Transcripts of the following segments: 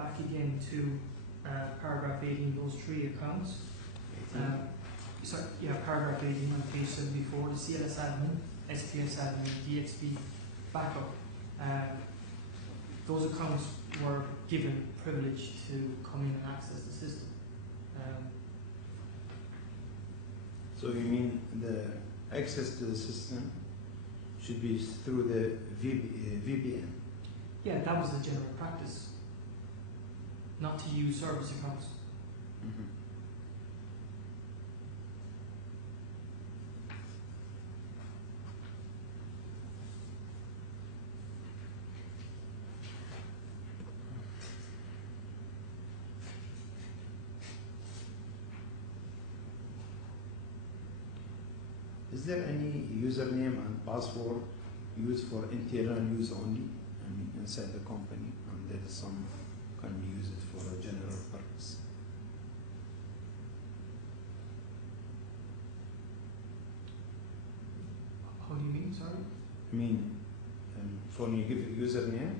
back again to paragraph 18, those three accounts. Paragraph 18 on page 74, the CLS admin, SPS admin, DXB backup. Those accounts were given privilege to come in and access the system. So you mean the access to the system should be through the VPN? Yeah, that was the general practice, not to use service accounts. Mm-hmm. Is there any username and password used for internal use only? I mean, inside the company, and there is some can be used for a general purpose. How do you mean, sorry? I mean, for when you give username,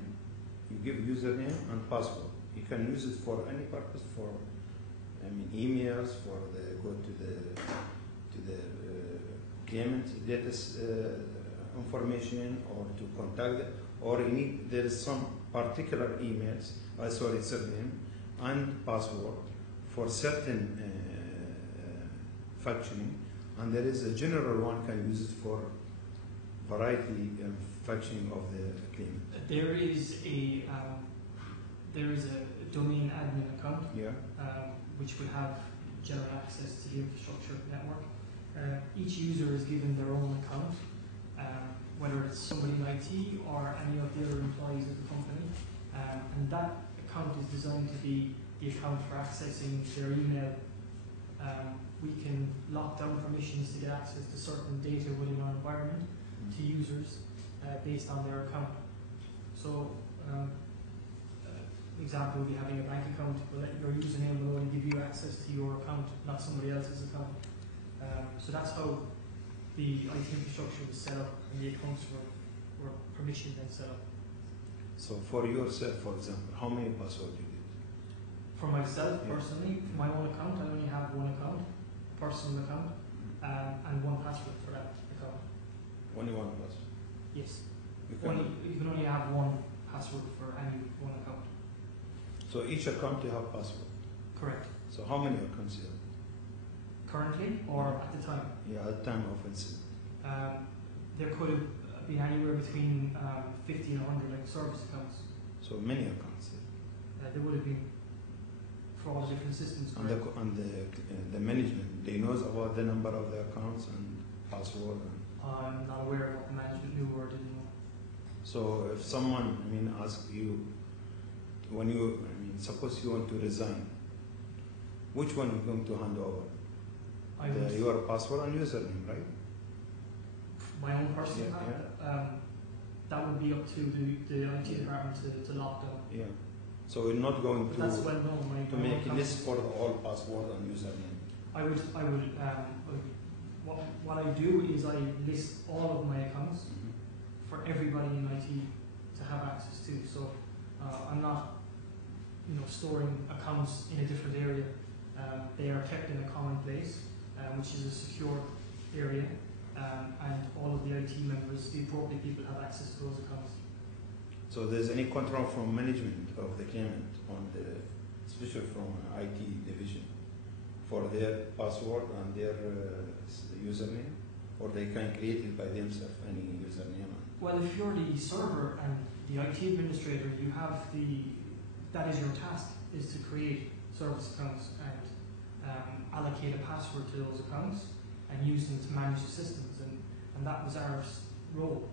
and password. You can use it for any purpose. For, emails, for the go to the claimant data information, or to contact them, or you need, there is some particular emails, surname and password for certain functioning, and there is a general one can use it for variety functioning of the claimant. There is a domain admin account, which would have general access to the infrastructure network. Each user is given their own account, whether it's somebody in IT or any of the other employees of the company, and that account is designed to be the account for accessing their email. We can lock down permissions to get access to certain data within our environment to users based on their account. So, example would be having a bank account, but your username will only give you access to your account, not somebody else's account. So that's how the IT infrastructure was set up, and the accounts were permissioned and set up. So for yourself, for example, how many passwords you get? For myself personally, for my own account, I only have one account, a personal account, and one password for that account. Only one password? Yes. You can only have one password for any one account. So each account you have password? Correct. So how many accounts you have? Currently, or at the time? Yeah, at the time of incident. There could have been anywhere between 50 and 100 like service accounts. So many accounts. There would have been for all the different systems. And the management, they knows about the number of the accounts and password. I'm not aware of what the management knew or didn't know. So if someone, ask you, when you, suppose you want to resign, which one are you going to hand over? Your password and username, right? My own personal that would be up to the IT department to lock down. Yeah. So we're not going but that's well known. to make a list for all password and username. I would what I do is I list all of my accounts for everybody in IT to have access to. So I'm not, storing accounts in a different area. They are kept in a common place, which is a secure area, and all of the IT members, the appropriate people, have access to those accounts. So there's any control from management of the claimant on especially from IT division, for their password and their username, or they can create it by themselves, any username? Well, if you're the server and the IT administrator, you have that is your task, is to create service accounts and allocate a password to those accounts and use them to manage the systems, and that was our role.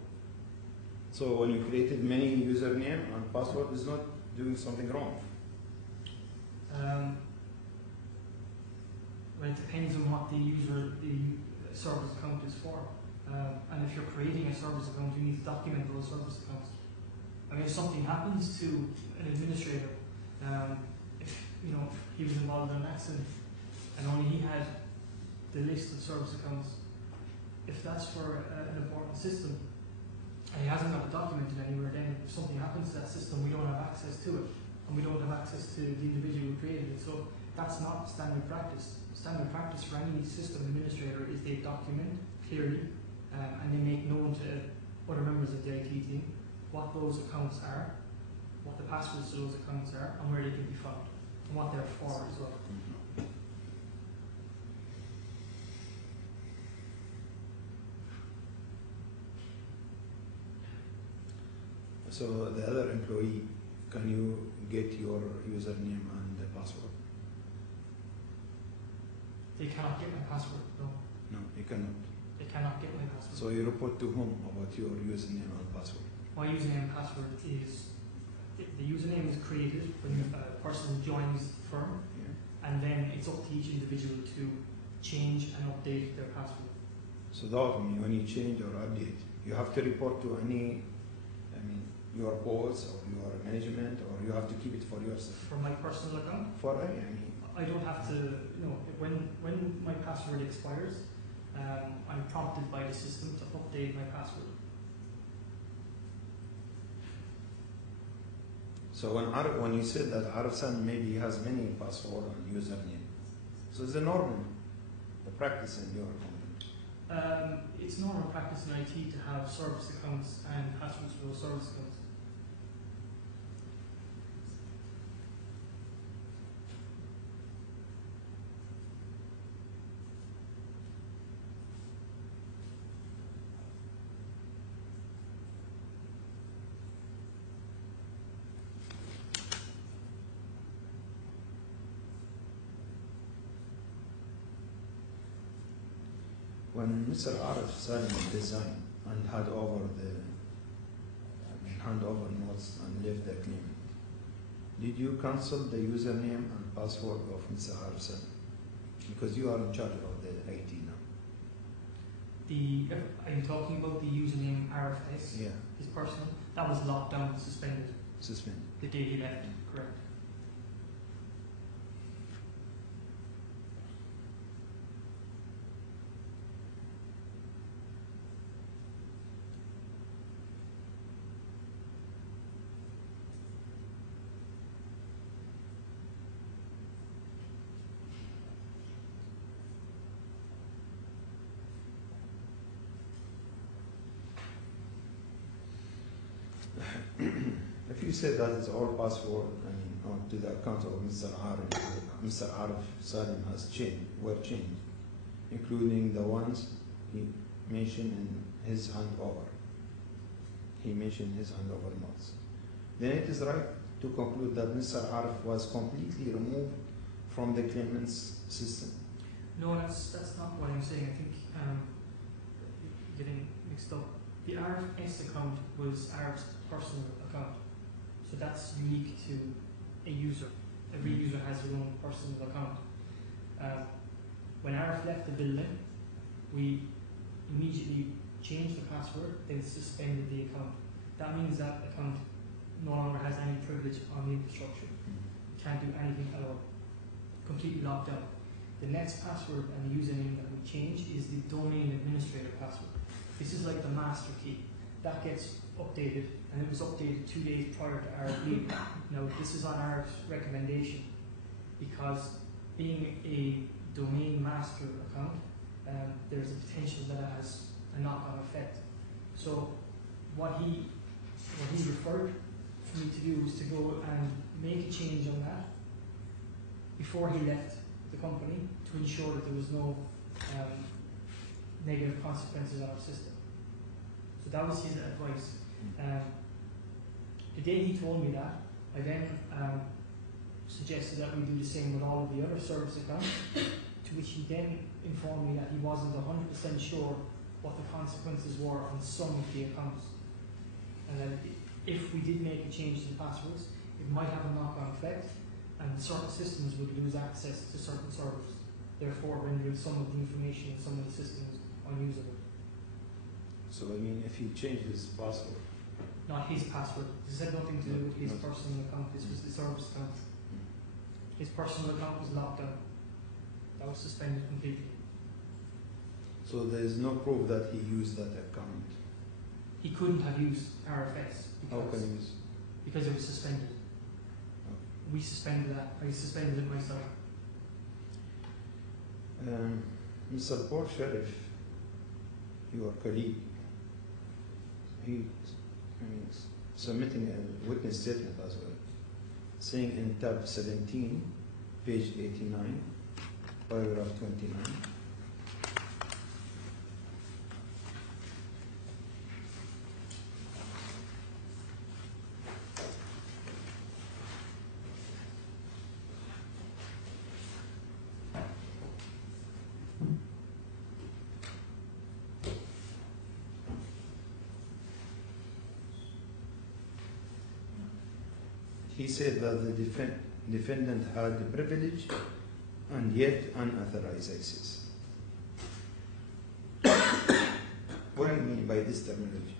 So when you created many username and password, is not doing something wrong? Well, it depends on what the service account is for. And if you're creating a service account, you need to document those service accounts. If something happens to an administrator, if he was involved in an accident and only he had the list of service accounts, if that's for an important system and he hasn't got it documented anywhere, then if something happens to that system, we don't have access to it. and we don't have access to the individual who created it. So that's not standard practice. Standard practice for any system administrator is they document clearly and they make known to other members of the IT team what those accounts are, what the passwords to those accounts are, and where they can be found, and what they're for as well. So the other employee, can you get your username and the password? They cannot get my password, no. No, you cannot. They cannot get my password. So you report to whom about your username and password? My username and password is, the username is created when a person joins the firm, and then it's up to each individual to change and update their password. So that means when you change or update, you have to report to any, your boss or your management, or you have to keep it for yourself? For my personal account? I don't have to, when my password expires, I'm prompted by the system to update my password. So when you said that Arfsan maybe has many password and username, so it's a normal the practice in your company? It's normal practice in IT to have service accounts and passwords for those service accounts. When Mr. Arif Salim resigned and hand over notes and left the claimant, did you cancel the username and password of Mr. Arif Salim? Because you are in charge of the IT now. Are you talking about the username RFS? Yeah. His personal? That was locked down, suspended. Suspended. The day he left, correct. If you say that it's all password, to the account of Mr. Arif Salim were changed, including the ones he mentioned in his handover. He mentioned his handover notes. Then it is right to conclude that Mr. Arif was completely removed from the claimant's system. No, that's not what I'm saying. I think getting mixed up. The RFS account was Arif's personal account, so that's unique to a user. Every user has their own personal account. When Arif left the building, we immediately changed the password, then suspended the account. That means that account no longer has any privilege on the infrastructure. Can't do anything at all. Completely locked out. The next password and the username that we change is the domain administrator password. This is like the master key. That gets updated, and it was updated 2 days prior to Arif leaving. Now, this is on Arif's recommendation, because being a domain master account, there's a potential that it has a knock-on effect. So what he referred for me to do was to go and make a change on that before he left the company to ensure that there was no negative consequences on our system. So that was his advice. The day he told me that, I then suggested that we do the same with all of the other service accounts, to which he then informed me that he wasn't 100% sure what the consequences were on some of the accounts. And that if we did make a change to the passwords, it might have a knock-on effect, and certain systems would lose access to certain servers, therefore rendering some of the information in some of the systems unusable. So if he changes his password? Not his password. This had nothing to do with his personal account. This was the service account. His personal account was locked down. That was suspended completely. So there is no proof that he used that account? He couldn't have used RFS How can he use? Because it was suspended. Okay. we suspended that. I suspended it myself. Mr. Paul Sheriff, your colleague, he submitting a witness statement as well, saying in tab 17, page 89, paragraph 29, he said that the defendant had the privilege and yet unauthorized access. What do you mean by this terminology?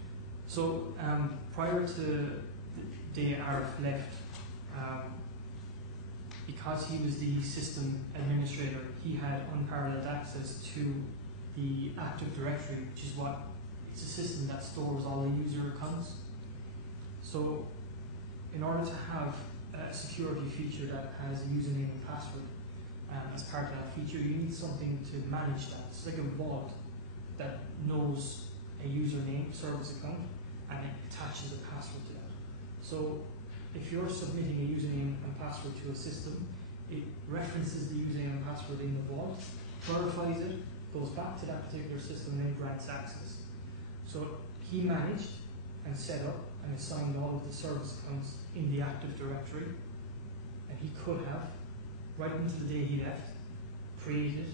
So prior to the day Arif left, because he was the system administrator, he had unparalleled access to the Active Directory, which is it's a system that stores all the user accounts. So in order to have a security feature that has a username and password as part of that feature, you need something to manage that. It's like a vault that knows a username, service account, and it attaches a password to that. So if you're submitting a username and password to a system, it references the username and password in the vault, verifies it, goes back to that particular system, and then grants access. So he managed and set up and assigned all of the service accounts in the Active Directory, and he could have, right until the day he left, created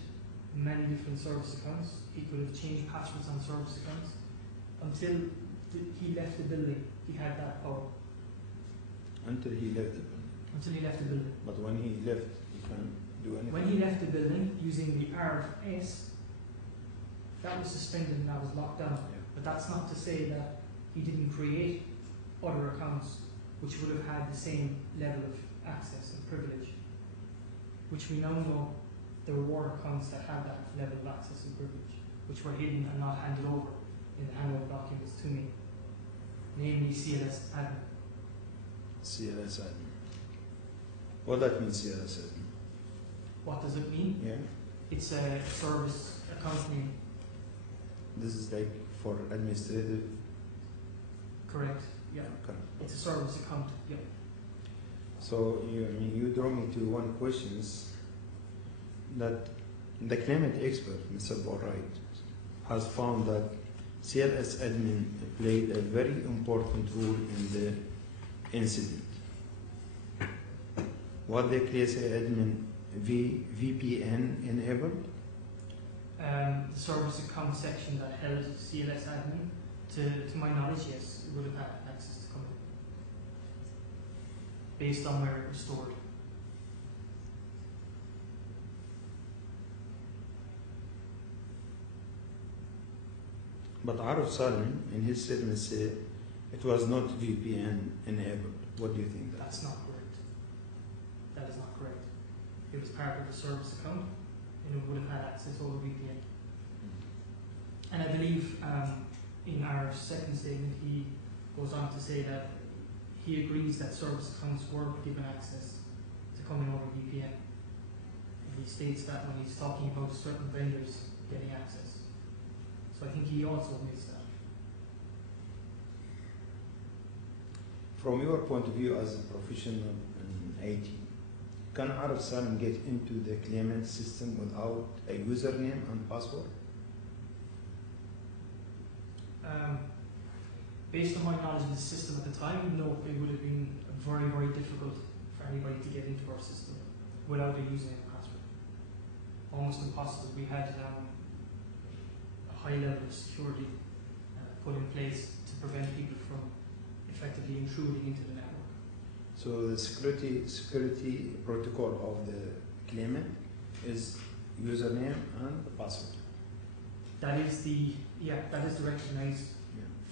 many different service accounts. He could have changed passwords on service accounts. Until he left the building, he had that power. Until he left the building. Until he left the building. But when he left, he can't do anything. When he left the building, using the RFS, that was suspended and that was locked down. Yeah. But that's not to say that he didn't create other accounts which would have had the same level of access and privilege, which we now know there were accounts that had that level of access and privilege, which were hidden and not handed over in the handover documents to me, namely CLS admin. CLS admin. What that means, CLS admin? What does it mean? Yeah. It's a service account name. This is like for administrative. Correct. Yeah. Okay. It's a service account. Yeah. So you draw me to one questions that the claimant expert, Mr. Borright, has found that CLS admin played a very important role in the incident. Was the CLS admin VPN enabled? The service account section that held CLS admin, to my knowledge, yes, it would have had access to company based on where it was stored. But Arif Salim, in his statement, said it was not VPN enabled. What do you think? That's not correct. That is not correct. It was part of the service account, and it would have had access over VPN. And I believe in our second statement, he goes on to say that he agrees that service accounts were given access to coming over VPN. And he states that when he's talking about certain vendors getting access. So I think he also admits that. From your point of view as a professional in IT, can Arif Salim get into the claimant system without a username and password? Based on my knowledge of the system at the time, no, it would have been very, very difficult for anybody to get into our system without a username and password. Almost impossible. We had a high level of security put in place to prevent people from effectively intruding into the network. So the security protocol of the claimant is username and password. That is the recognized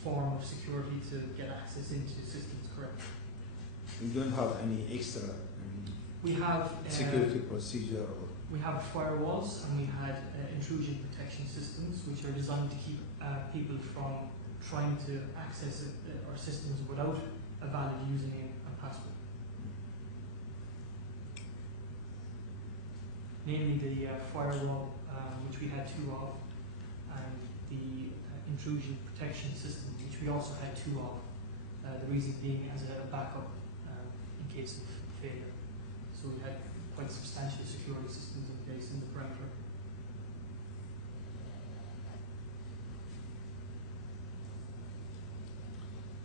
form of security to get access into systems, correct? We don't have any extra We have security procedure or we have firewalls and we had intrusion protection systems which are designed to keep people from trying to access our systems without a valid username and password. namely the firewall, which we had 2 of, and the intrusion protection system, which we also had 2 of. The reason being as a backup in case of failure. So we had quite substantial security systems in place in the perimeter.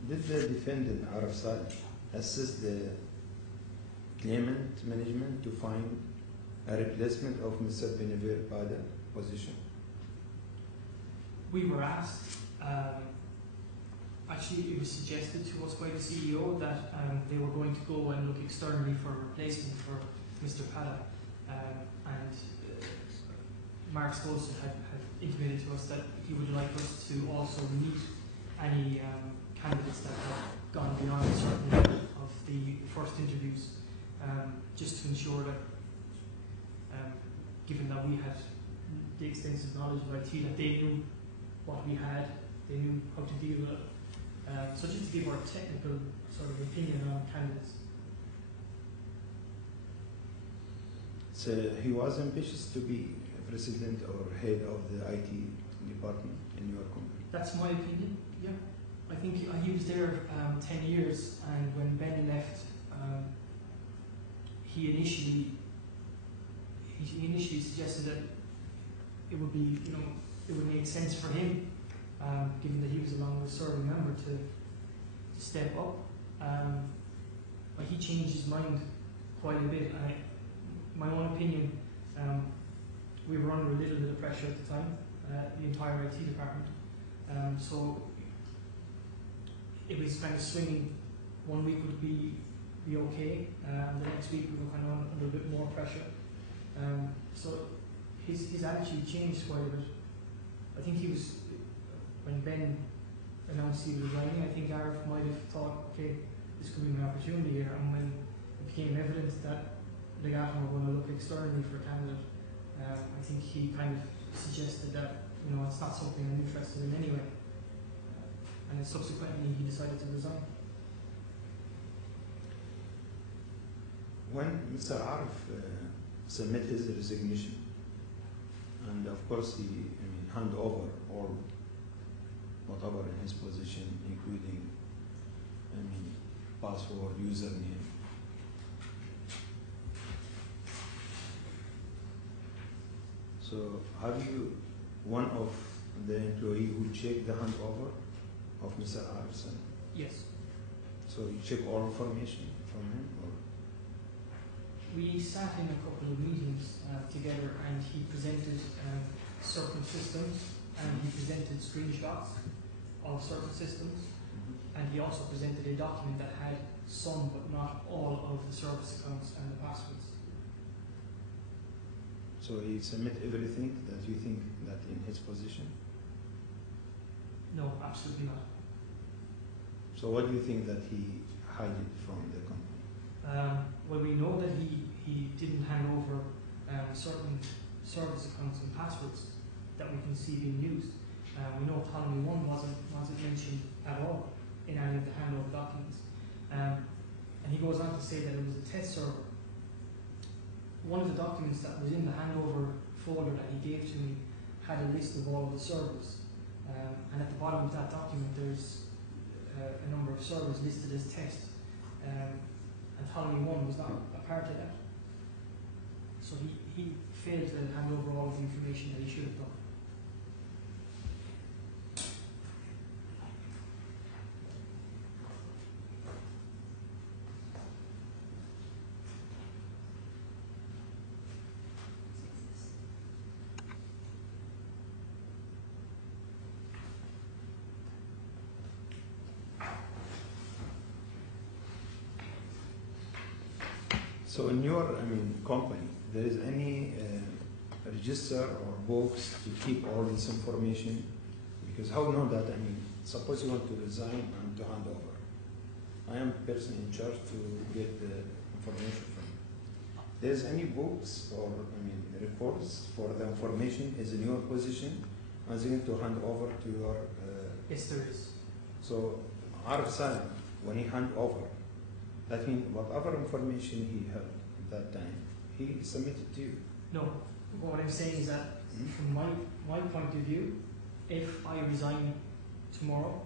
Did the defendant RFSI assist the claimant management to find a replacement of Mr. Benevier Bada position? We were asked, actually it was suggested to us by the CEO that they were going to go and look externally for a replacement for Mr. Pada. And Mark Stolson had intimated to us that he would like us to also meet any candidates that had gone beyond a certain level of the first interviews, just to ensure that, given that we had the extensive knowledge of IT, that they knew what we had, they knew how to deal with it. So just to give our technical sort of opinion on candidates. So he was ambitious to be president or head of the IT department in your company? That's my opinion, yeah. I think he was there 10 years, and when Ben left, he initially suggested that it would be, it would make sense for him, given that he was a longest-serving member, to step up. But he changed his mind quite a bit. My own opinion, we were under a little bit of pressure at the time, the entire IT department. So it was kind of swinging. 1 week would be okay, and the next week we were kind of under a bit more pressure. So his attitude changed quite a bit. I think he was, when Ben announced he was resigning, I think Arif might have thought, okay, this could be my opportunity here. And when it became evident that Legatum were going to look externally for a candidate, I think he kind of suggested that, it's not something I'm interested in anyway. And then subsequently he decided to resign. When Mr. Arif submitted his resignation, and of course he hand over all whatever in his position, including password, username. So have you one of the employee who checked the handover of Mr. Arif? Yes. So you check all information from him? Or? We sat in a couple of meetings together, and he presented certain systems, and he presented screenshots of certain systems, and he also presented a document that had some but not all of the service accounts and the passwords. So he submit everything that you think that in his position? No, absolutely not. So what do you think that he hid it from the company? Well, we know that he didn't hand over certain service accounts and passwords that we can see being used. We know Autonomy 1 wasn't mentioned at all in any of the handover documents. And he goes on to say that it was a test server. One of the documents that was in the handover folder that he gave to me had a list of all of the servers. And at the bottom of that document there's a number of servers listed as test. And Autonomy 1 was not a part of that. So he failed to hand over all of the information that he should have done. So in your company, there is any register or books to keep all this information? Because how know that, suppose you want to resign and to hand over. I am the person in charge to get the information from you. There's any books or reports for the information is in your position as you to hand over to your... Yes, there is. So Arif Salim, when he hand over, that means whatever information he held at that time, he submitted to you. No, what I'm saying is that from my point of view, if I resign tomorrow,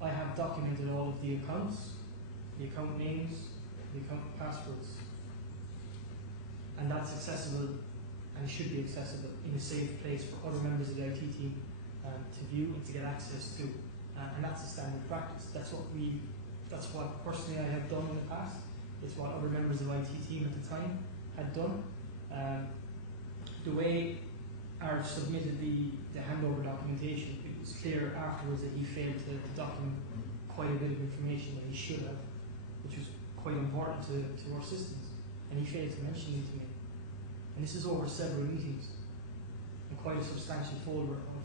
I have documented all of the accounts, the account names, the account passwords, and that's accessible, and it should be accessible in a safe place for other members of the IT team to view and to get access to, and that's a standard practice. That's what personally I have done in the past. It's what other members of the IT team at the time had done. The way Arif submitted the handover documentation, it was clear afterwards that he failed to document quite a bit of information that he should have, which was quite important to our systems, and he failed to mention it to me. And this is over several meetings, and quite a substantial folder of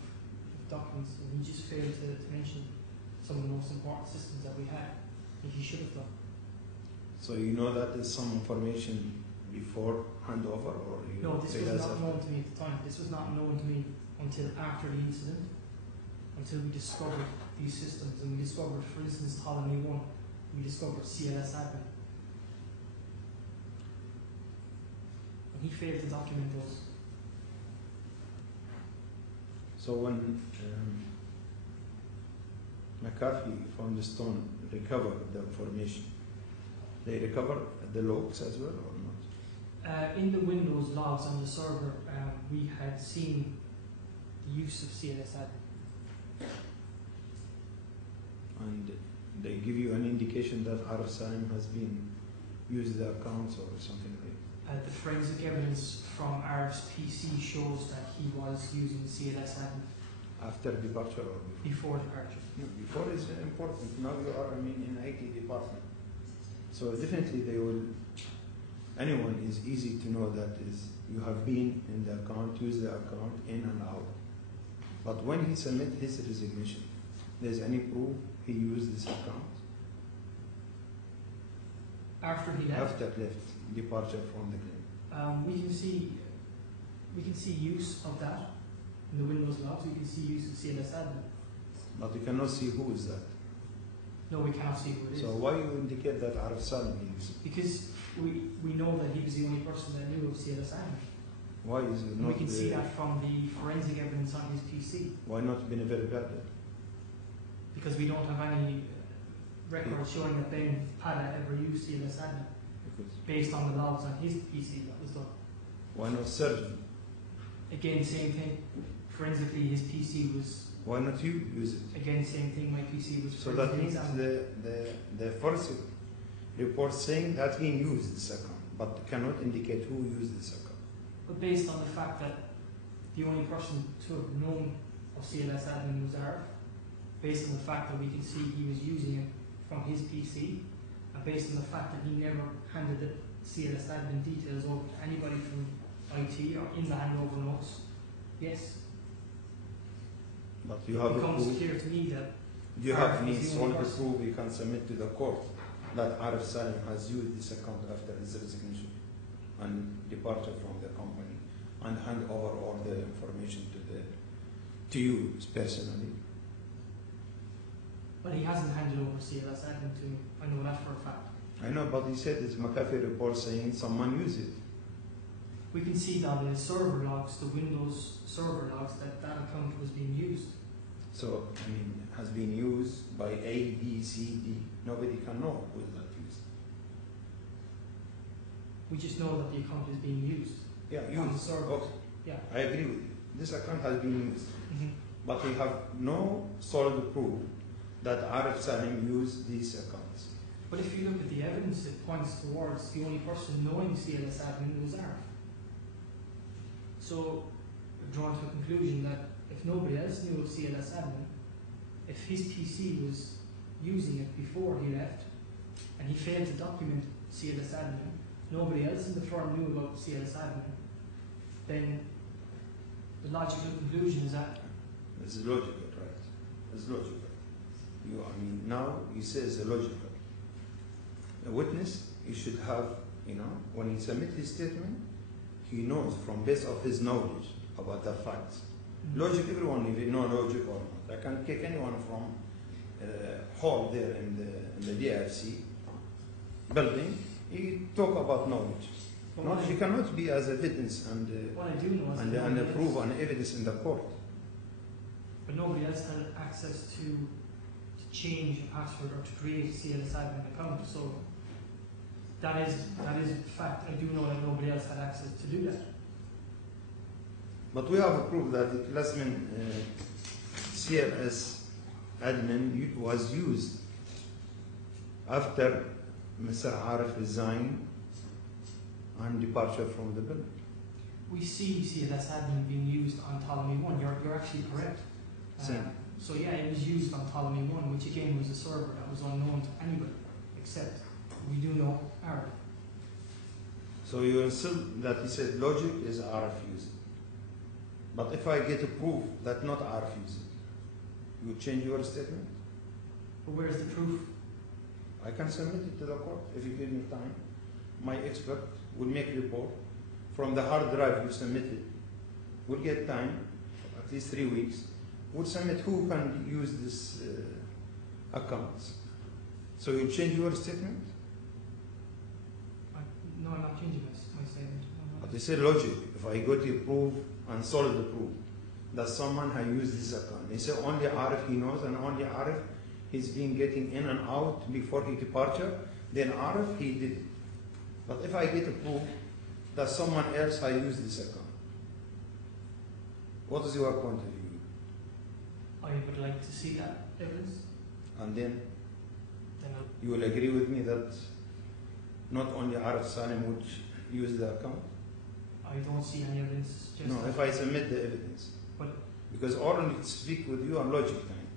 documents, and he just failed to mention some of the most important systems that we had, and he should have done. So you know that there's some information before handover, or you No, this was realize not after? known to me at the time. This was not known to me until after the incident, until we discovered these systems, and we discovered, for instance, Colony 1, we discovered CLS admin. And he failed to document those. So when McAfee found Stone recovered the information, they recovered the logs as well or not? In the Windows logs on the server, we had seen the use of CLS admin. And they give you an indication that Arif Salim has been used the accounts or something like The forensic evidence from Arif's PC shows that he was using CLS admin after departure or before departure. no, before is important. Now you are, in IT department. So definitely they will, anyone is easy to know that is you have been in the account, use the account in and out. But when he submit his resignation, there's any proof he used this account? After he left, After left, departure from the clinic. we can see use of that in the Windows logs. We can see use of CLS admin. But you cannot see who is that. No, we cannot see who it is. So why you indicate that Arif Salim used it? Because we know that he was the only person that knew of CLS admin. Why is it And not we can see that from the forensic evidence on his PC. why not been verified? Because we don't have any record showing that Ben Pada ever used CLS admin Because based on the logs on his PC that was done. why not surgeon? Again, same thing. Forensically, his PC was, Why not you use it? again, same thing. My PC was So that forensically means examined. the first report saying that he used this account, but cannot indicate who used this account. But based on the fact that the only person to have known of CLS admin was Arif, based on the fact that we can see he was using it from his PC, and based on the fact that he never handed the CLS admin details over to anybody from IT or in the handover notes, yes, But you it have a becomes proof. clear to me that Do you have Arif any is the solid only person. proof you can submit to the court that Arif Salim has used this account after his resignation and departure from the company and hand over all the information to you personally? But he hasn't handed over CLS admin to me. I know that for a fact. I know, but he said it's McAfee report saying someone used it. We can see that in the server logs, the Windows server logs, that that account was being used. So, has been used by A, B, C, D. Nobody can know who that used. We just know that the account is being used. Yeah, On the used. server. Okay. Yeah. I agree with you. This account has been used. Mm-hmm. But we have no solid proof that Arif Salim used these accounts. But if you look at the evidence, it points towards the only person knowing CLS admin was Arif. So, we've drawn to a conclusion that if nobody else knew of CLS admin, if his PC was using it before he left, and he failed to document CLS admin, nobody else in the firm knew about CLS admin, then the logical conclusion is that It's logical, right? It's logical. Now you say it's illogical. A witness, he should have, when he submits his statement, he knows from base of his knowledge about the facts. Logic, everyone even know logic or not. I can kick anyone from hall there in the DFC building. He talk about knowledge. But Not, you cannot be as evidence and what I do know is that and nobody prove else- on evidence in the court. but nobody else had access to change a password or to create a CLS admin account. So that is a fact. I do know that nobody else had access to do that. But we have proved that the classman CLS admin was used after Mr. Arif resigned and departure from the building. We see CLS admin being used on Ptolemy 1. You're actually correct. Same. So yeah, it was used on Ptolemy 1, which again was a server that was unknown to anybody, except we do know Arif. So you insist that he said logic is Arif used. But if I get a proof that not Arif used, you change your statement? But where's the proof? I can submit it to the court if you give me time. My expert will make a report from the hard drive you submitted. We'll get time, at least 3 weeks. We'll submit who can use this accounts. So you change your statement? No, I'm not changing my statement. But they say logic. If I go to proof and solid the proof that someone has used this account, they say only Arif he knows, and only Arif he's been getting in and out before his departure. Then Arif he did it. But if I get a proof that someone else has used this account, what is your point of view? I would like to see that evidence. And then Then you will agree with me that not only Arif Salim would use the account? I don't see any evidence. No, if I submit the evidence. But- Because all need to speak with you on logic time.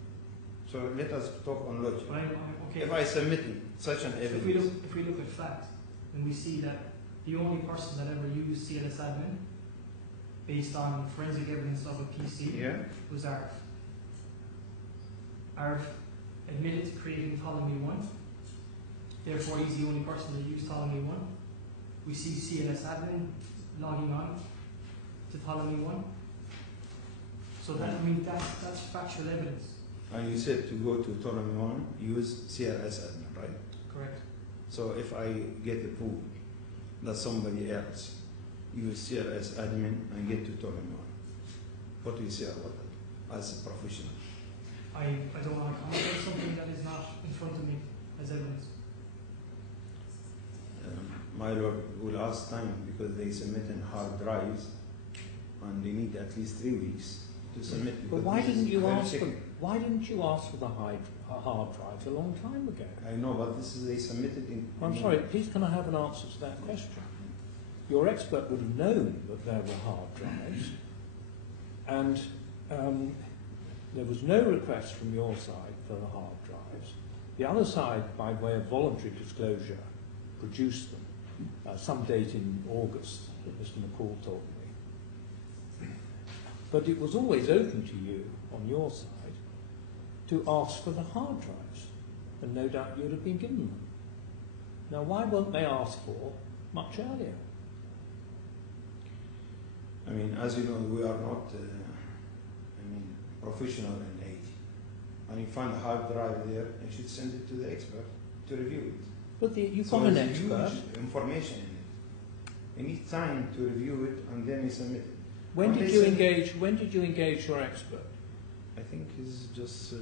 So let us talk on logic. okay. If I submit such an If we evidence, look at fact, then we see that the only person that ever used CLS admin, based on forensic evidence of a PC, yeah, was Arif. Arif admitted to creating Ptolemy 1. Therefore, he's the only person that used Ptolemy 1. We see CLS admin logging on to Ptolemy 1. So that that's factual evidence. and you said to go to Ptolemy 1, use CRS admin, right? Correct. So if I get the proof that somebody else used CRS admin and get to Ptolemy 1, what do you say about that as a professional? I don't want to comment on something that is not in front of me as evidence. My lord will ask time because they submit in hard drives and they need at least 3 weeks to submit. But because why this is didn't you very ask for technical. why didn't you ask for the hard drives a long time ago? I know, but this is they submitted in. I'm sorry, please can I have an answer to that question? Your expert would have known that there were hard drives, and there was no request from your side for the hard drives. The other side, by way of voluntary disclosure, produced them some date in August that Mr. McCall told me. But it was always open to you, on your side, to ask for the hard drives, and no doubt you would have been given them. Now, why weren't they asked for much earlier? I mean, as you know, we are not, professional in IT. And you find a hard drive there, you should send it to the expert to review it. But you've So got an there's expert. huge information in it. You need time to review it and then you submit it. When What did they you said- engage? When did you engage your expert? I think it's just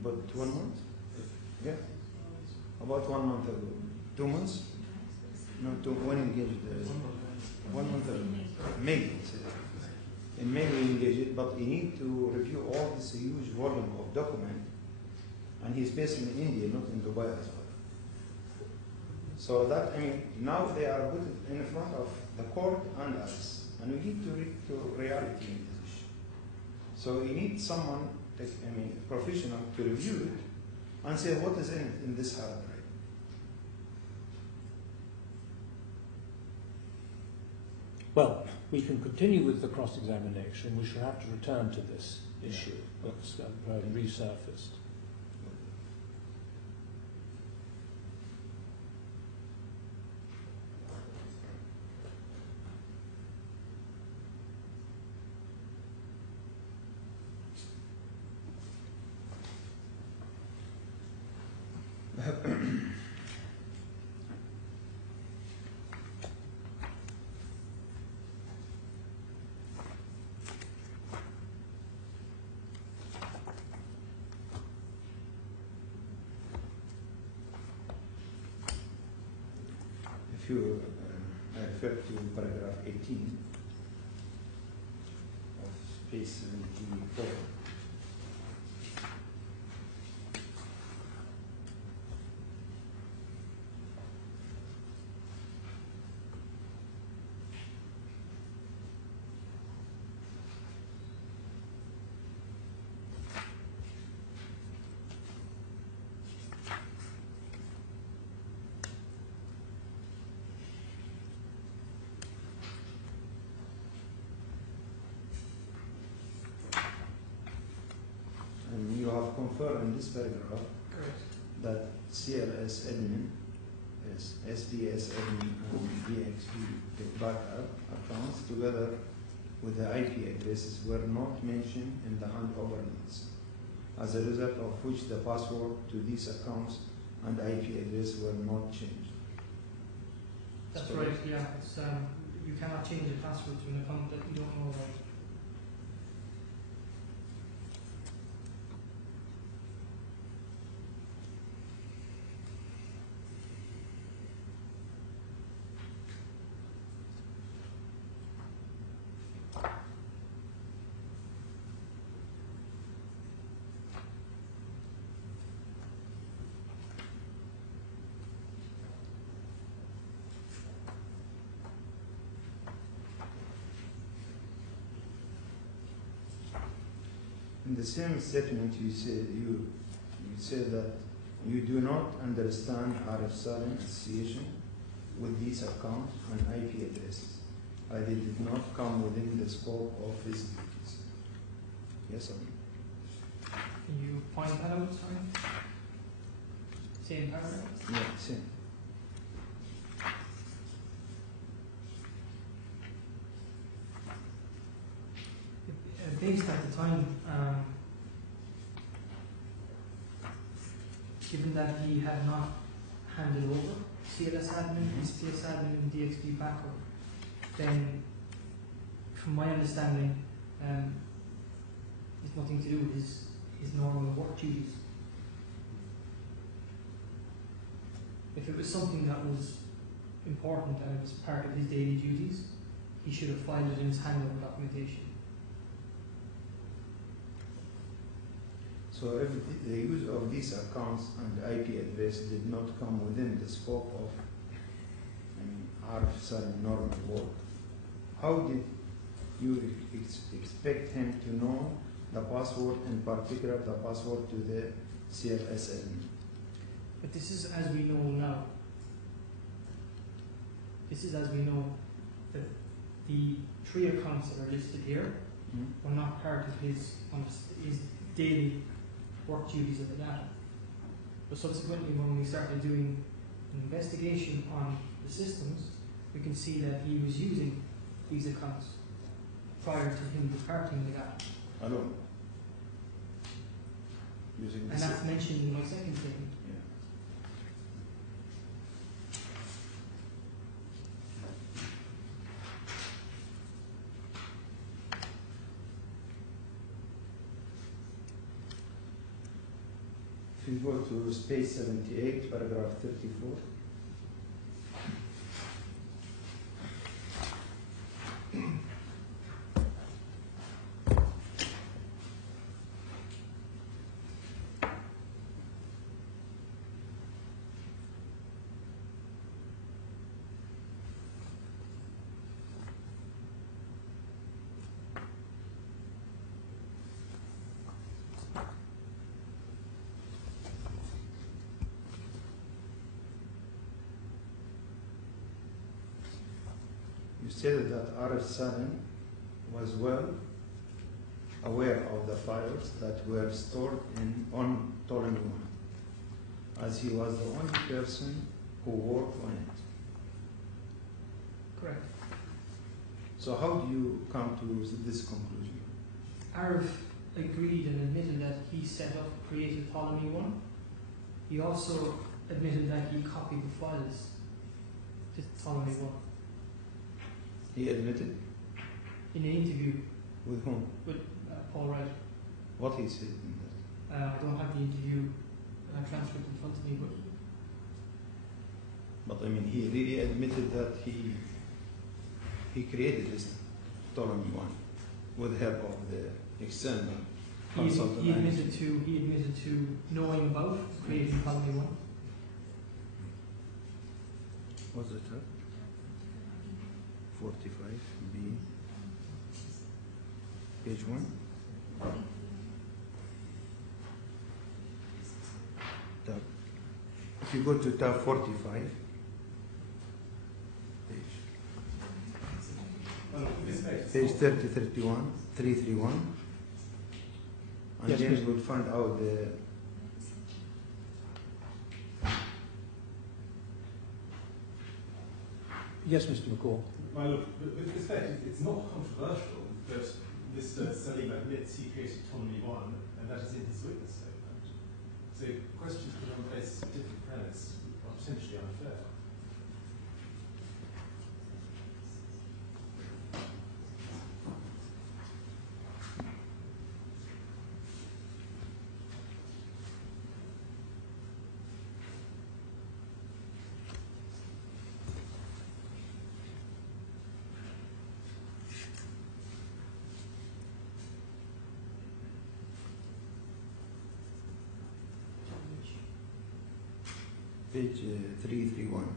about 1 month. Yeah, about 1 month ago. 2 months? No, when engaged? 1 month ago. May. In May we engage it, but you need to review all this huge volume of document. And he's based in India, not in Dubai as well. So that, now they are put in front of the court and us. And we need to read to reality in this issue. So you need someone, professional, to review it and say what is in this hard drive. Well, we can continue with the cross-examination. We shall have to return to this issue that's resurfaced. if you, I refer to paragraph 18 of page 74. And you have confirmed in this paragraph that CLS admin, SDS admin, and DXP backup accounts together with the IP addresses were not mentioned in the handover notes, as a result of which the password to these accounts and IP address were not changed. That's right, yeah. It's, you cannot change a password to an account that you don't know about. In the same statement, you say that you do not understand RF association with these accounts and IP addresses, as they did not come within the scope of his duties. Yes or no? Can you point that out, sorry? Same paragraph? Yeah, same. Based at the time, given that he had not handed over CLS admin, SPS admin, and DXP backup, then from my understanding, it's nothing to do with his normal work duties. If it was something that was important and it was part of his daily duties, he should have filed it in his handover documentation. So if the use of these accounts and IP address did not come within the scope of RF normal work, how did you expect him to know the password, in particular the password to the CLS admin? But this is as we know now. This is as we know that the 3 accounts that are listed here were not part of his daily work duties of the data. But subsequently, when we started doing an investigation on the systems, we can see that he was using these accounts prior to him departing the data. Alone. Using and that's mentioned in my second statement. Yeah. If you go to space 78, paragraph 34. You stated that RF Salim was well aware of the files that were stored on Ptolemy 1, as he was the only person who worked on it. Correct. So how do you come to this conclusion? Arif agreed and admitted that he set up, created Ptolemy 1. He also admitted that he copied the files to Ptolemy 1. He admitted? In an interview. With whom? With Paul Wright. What he said in that? I don't have the interview transcript in front of me, but But I mean, he really admitted that he created this Ptolemy one with help of the external consultant. He admitted to knowing about creating Ptolemy 1. Was it 45B, page 1? Tab. If you go to tab 45, page 30, 31, 331, and Yes, James please. will find out the Yes, Mr. McCall. My lord, with respect, it's not controversial that Mr. Salim admits he created Ptolemy 1, and that is in his witness statement. So questions put on the basis of different premise are potentially unfair. page 331.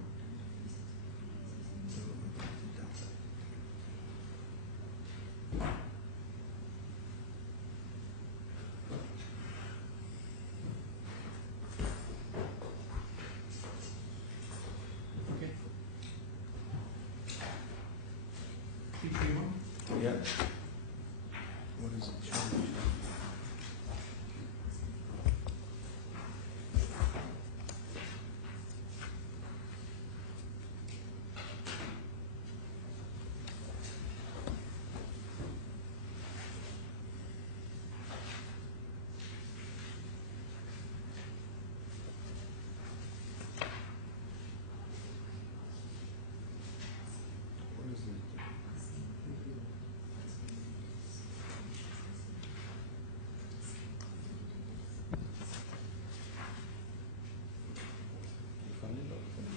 Okay. 331. Yeah. What is it? Showing? What is it? You found it? Okay.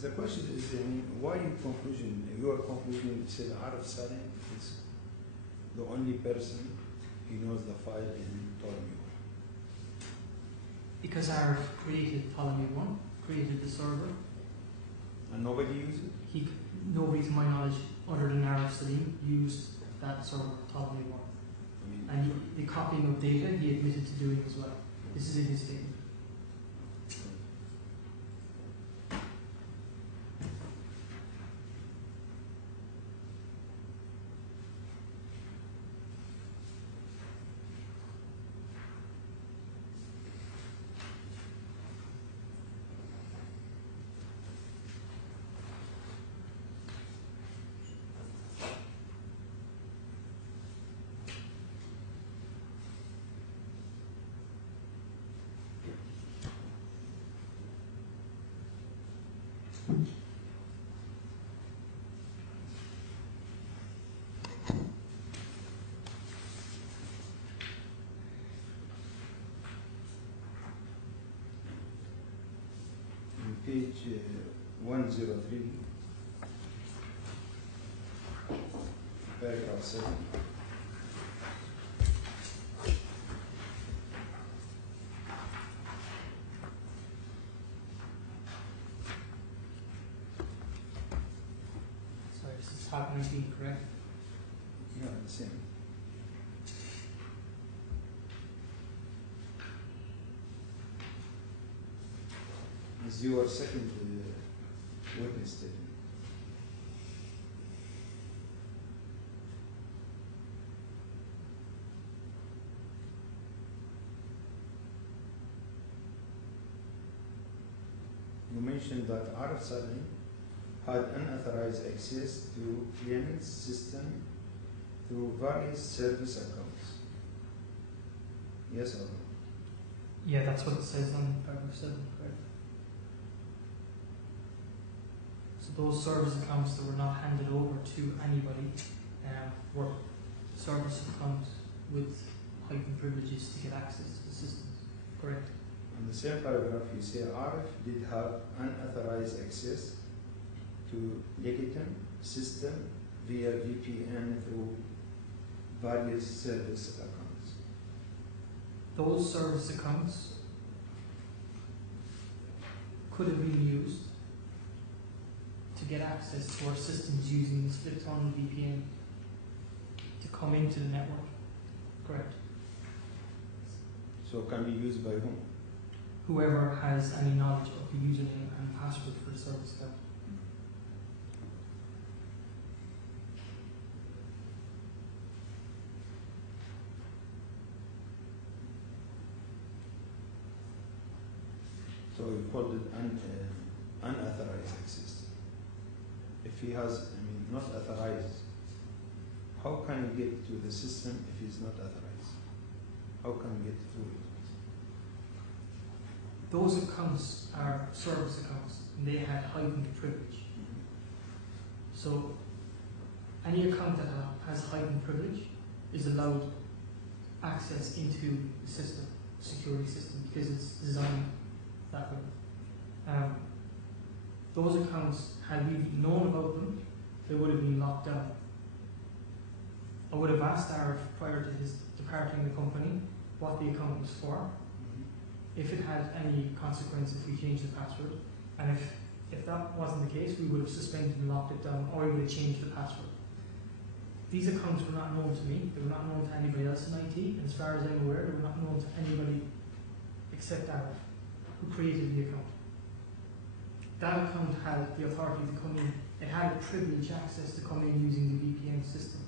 The question is, why your conclusion said Arif Salim is the only person who knows the file in Ptolemy. Because Arif created Ptolemy 1, created the server. And nobody uses it? Nobody, to my knowledge, other than Arif Salim, used that server, Ptolemy 1. I mean, And the copying of data he admitted to doing as well. This is in his statement. on page 103, paragraph 7. Sorry, this is happening being correct. Yeah, the same. Is your second witness statement? you mentioned that Arif Salim had unauthorized access to claimant's system through various service accounts. Yes or no? Yeah, that's what it says on paragraph 7, correct? So those service accounts that were not handed over to anybody were service accounts with heightened privileges to get access to the systems, correct? In the same paragraph, you say Arif did have unauthorized access to legitimate system via VPN through various service accounts. Those service accounts could have been used to get access to our systems using the split tunnel VPN to come into the network, correct? So can be used by whom? Whoever has any knowledge of the username and password for the service account. So you called it unauthorized access. If he has, not authorized, how can he get to the system if he's not authorized? How can he get through it? Those accounts are service accounts, and they had heightened privilege. So any account that has heightened privilege is allowed access into the system, security system, because it's designed that way. Those accounts, had we known about them, they would have been locked down. I would have asked Arif prior to his departing the company what the account was for, if it had any consequence if we changed the password, and if that wasn't the case, we would have suspended and locked it down, or we would have changed the password. These accounts were not known to me, they were not known to anybody else in IT, and as far as I'm aware, they were not known to anybody except Arif, who created the account. That account had the authority to come in, it had a privileged access to come in using the VPN system.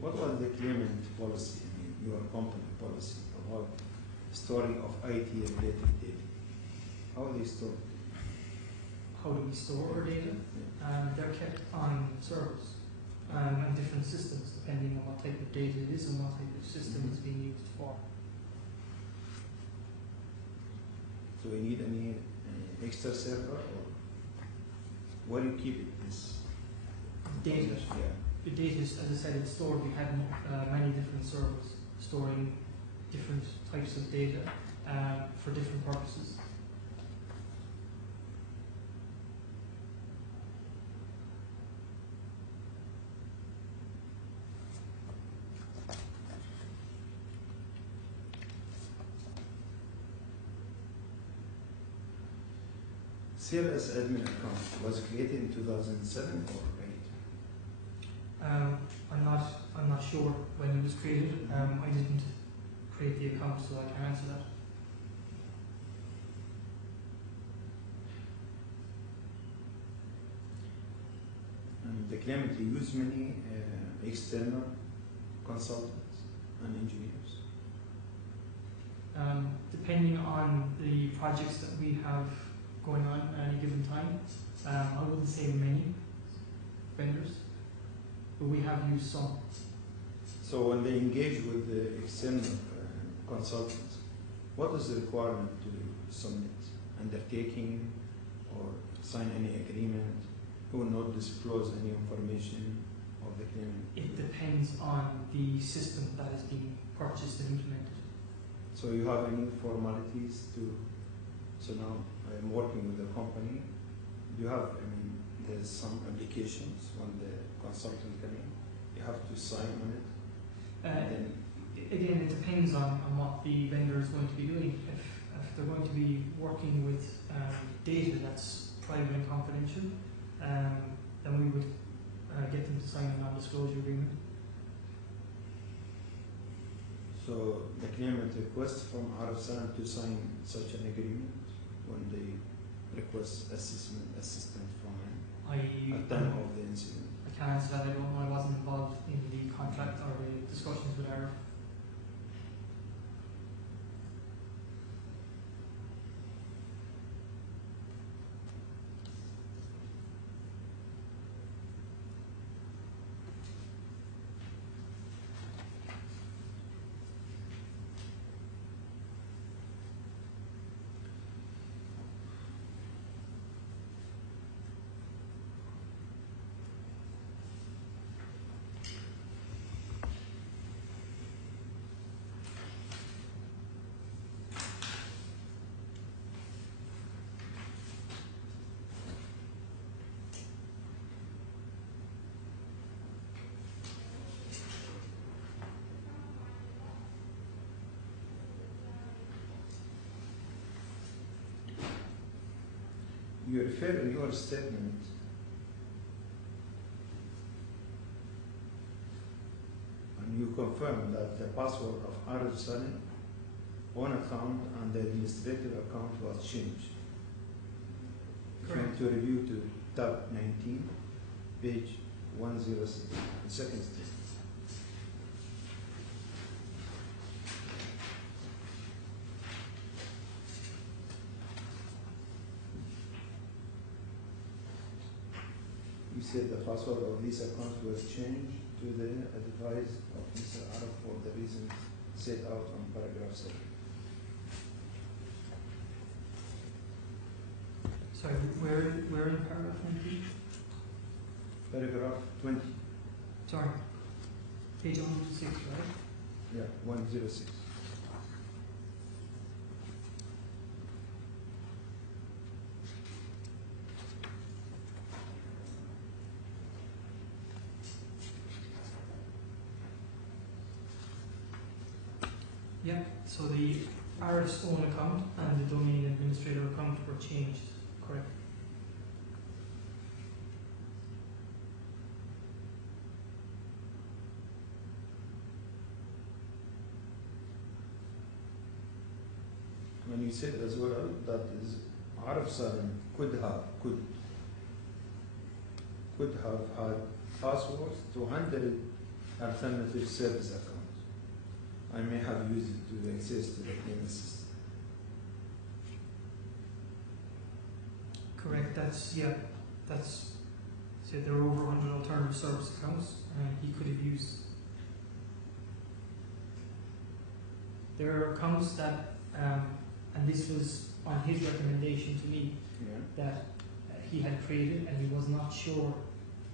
What was the claimant policy, your company policy about storing of IT related data? How they store it? How do we store our data? They're kept on servers and different systems depending on what type of data it is and what type of system it's being used for. Do we need any extra server, or where do you keep it? This Data. Yeah. The data, as I said, it's stored. We had many different servers storing different types of data for different purposes. CLS admin account was created in 2007 or 8? I'm not sure when it was created. I didn't create the account, so I can't answer that. And the claimant used many external consultants and engineers. Depending on the projects that we have going on at any given time, I wouldn't say many vendors, but we have used some. So when they engage with the external consultants, what is the requirement to submit? Undertaking or sign any agreement? Who will not disclose any information of the claimant? It depends on the system that is being purchased and implemented. So you have any formalities to, so now I'm working with the company, do you have, there's some applications when the consultant come in, you have to sign on it? Again, it depends on what the vendor is going to be doing. If they're going to be working with data that's private and confidential, then we would get them to sign a non-disclosure agreement. So the claimant requests from Arafsan to sign such an agreement when they request assistance from him at time of the incident. I can't answer that. I don't know. I wasn't involved in the contract or the discussions with Arif. You refer in your statement and you confirm that the password of Arif Salim on account and the administrative account was changed. Correct. To review to tab 19, page 106, the second statement. You said the password of this account was changed to the advice of Mr. Arif for the reason set out on paragraph 7. Sorry, where in paragraph 19? Paragraph 20. Sorry. Page 106, right? Yeah, 106. Yeah, so the Arif's own account and the domain administrator account were changed, correct? When you said as well that is Arif Salim could have had passwords to 100 alternative service accounts. I may have used it to access to the payment system. Correct, that's so there are over 100 alternative service accounts and he could have used. There are accounts that, and this was on his recommendation to me, Yeah. that he had created and he was not sure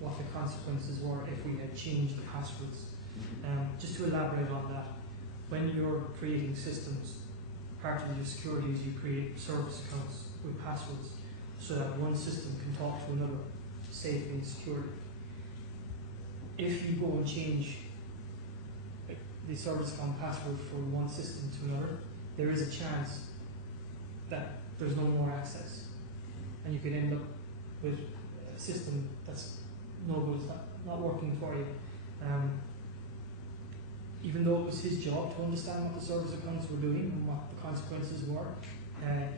what the consequences were if we had changed the passwords. Just to elaborate on that, when you're creating systems, part of your security is you create service accounts with passwords so that one system can talk to another safely and securely. If you go and change the service account password from one system to another, there is a chance that there's no more access and you could end up with a system that's no good, not working for you. Even though it was his job to understand what the service accounts were doing and what the consequences were,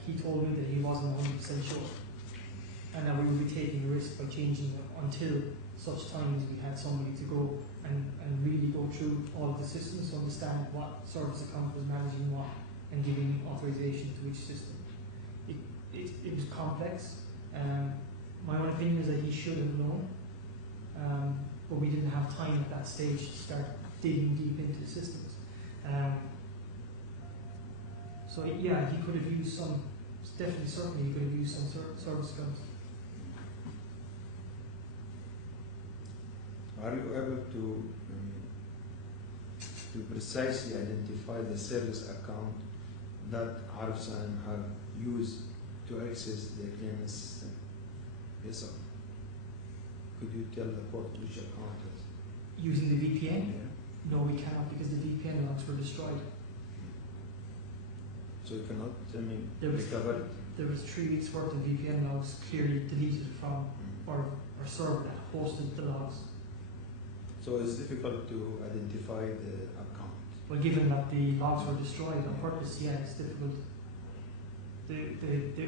he told me that he wasn't 100% sure and that we would be taking a risk by changing them until such time as we had somebody to go and really go through all of the systems to understand what service account was managing what and giving authorization to each system. It was complex. My own opinion is that he should have known, but we didn't have time at that stage to start digging deep into systems. So yeah, he could have used some, certainly he could have used some service accounts. Are you able to precisely identify the service account that Arif Salim have used to access the claimant system? Yes, sir. Could you tell the court which account it is? Using the VPN? Yeah. No, we cannot because the VPN logs were destroyed. So you cannot, There was- recover it? There was 3 weeks worth of VPN logs clearly deleted from our server that hosted the logs. So it's difficult to identify the account. Well, given that the logs were destroyed on purpose, yeah, it's difficult.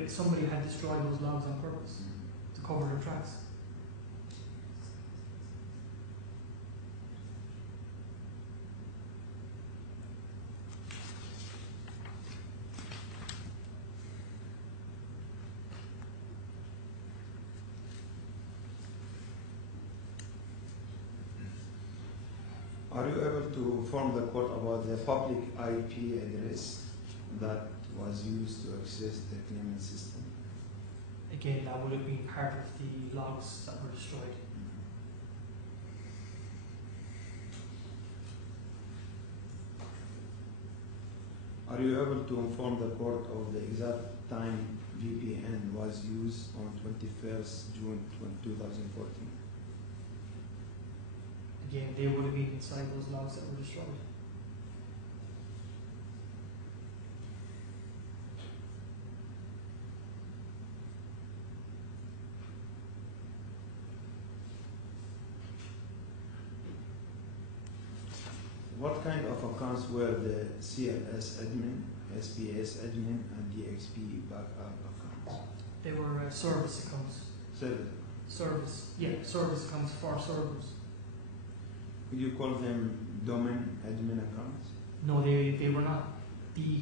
Somebody had destroyed those logs on purpose to cover their tracks. Are you able to form the court about the public IP address that was used to access the claimant system? Again, that would have been part of the logs that were destroyed. Are you able to inform the court of the exact time VPN was used on 21st June 2014? Again, they would have been inside those logs that were destroyed. What kind of accounts were the CLS admin, SPS admin, and DXP backup accounts? They were service accounts. Service. Service accounts for servers. Could you call them domain admin accounts? No, they were not the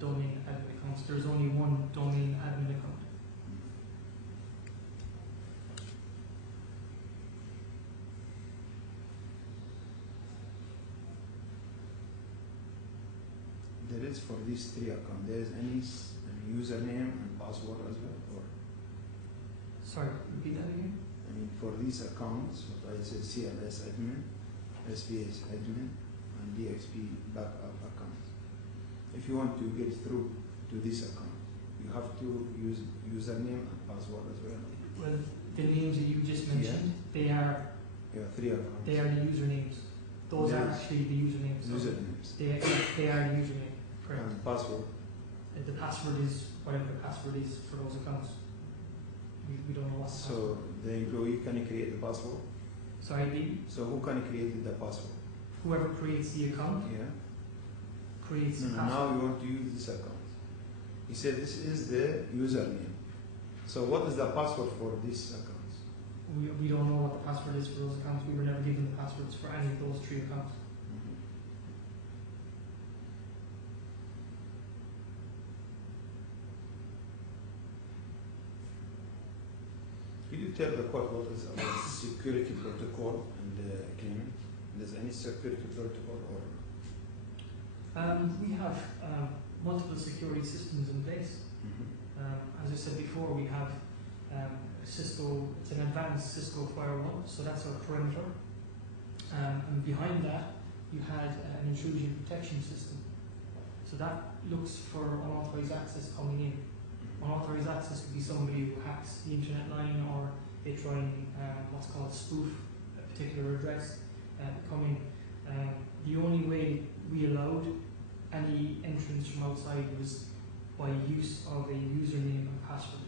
domain admin accounts. There's only one domain admin account. There is for these three accounts. There is any username and password as well, or Sorry, repeat that again. I mean for these accounts, what I say CLS admin, SPS admin, and DXP backup accounts. If you want to get through to this account, you have to use username and password as well. Well, the names that you just mentioned, they are Three accounts. they are the usernames. Those are Yes. actually the usernames. Usernames. They are the username. Correct. And password. The password is whatever the password is for those accounts. We don't know what's the password. So the employee can create the password. Sorry, So who can create the password? whoever creates the account Yeah. creates the No, password. now you want to use this account. He said this is the username. So what is the password for this account? We don't know what the password is for those accounts. We were never given the passwords for any of those three accounts. Could you tell the court what is about security protocol and the claimant? There's any security protocol or? We have multiple security systems in place. As I said before, we have Cisco, it's an advanced Cisco firewall, so that's our perimeter. And behind that, you had an intrusion protection system. So that looks for unauthorized access coming in. Unauthorized access could be somebody who hacks the internet line, or they try and what's called spoof a particular address coming. The only way we allowed any entrance from outside was by use of a username and password.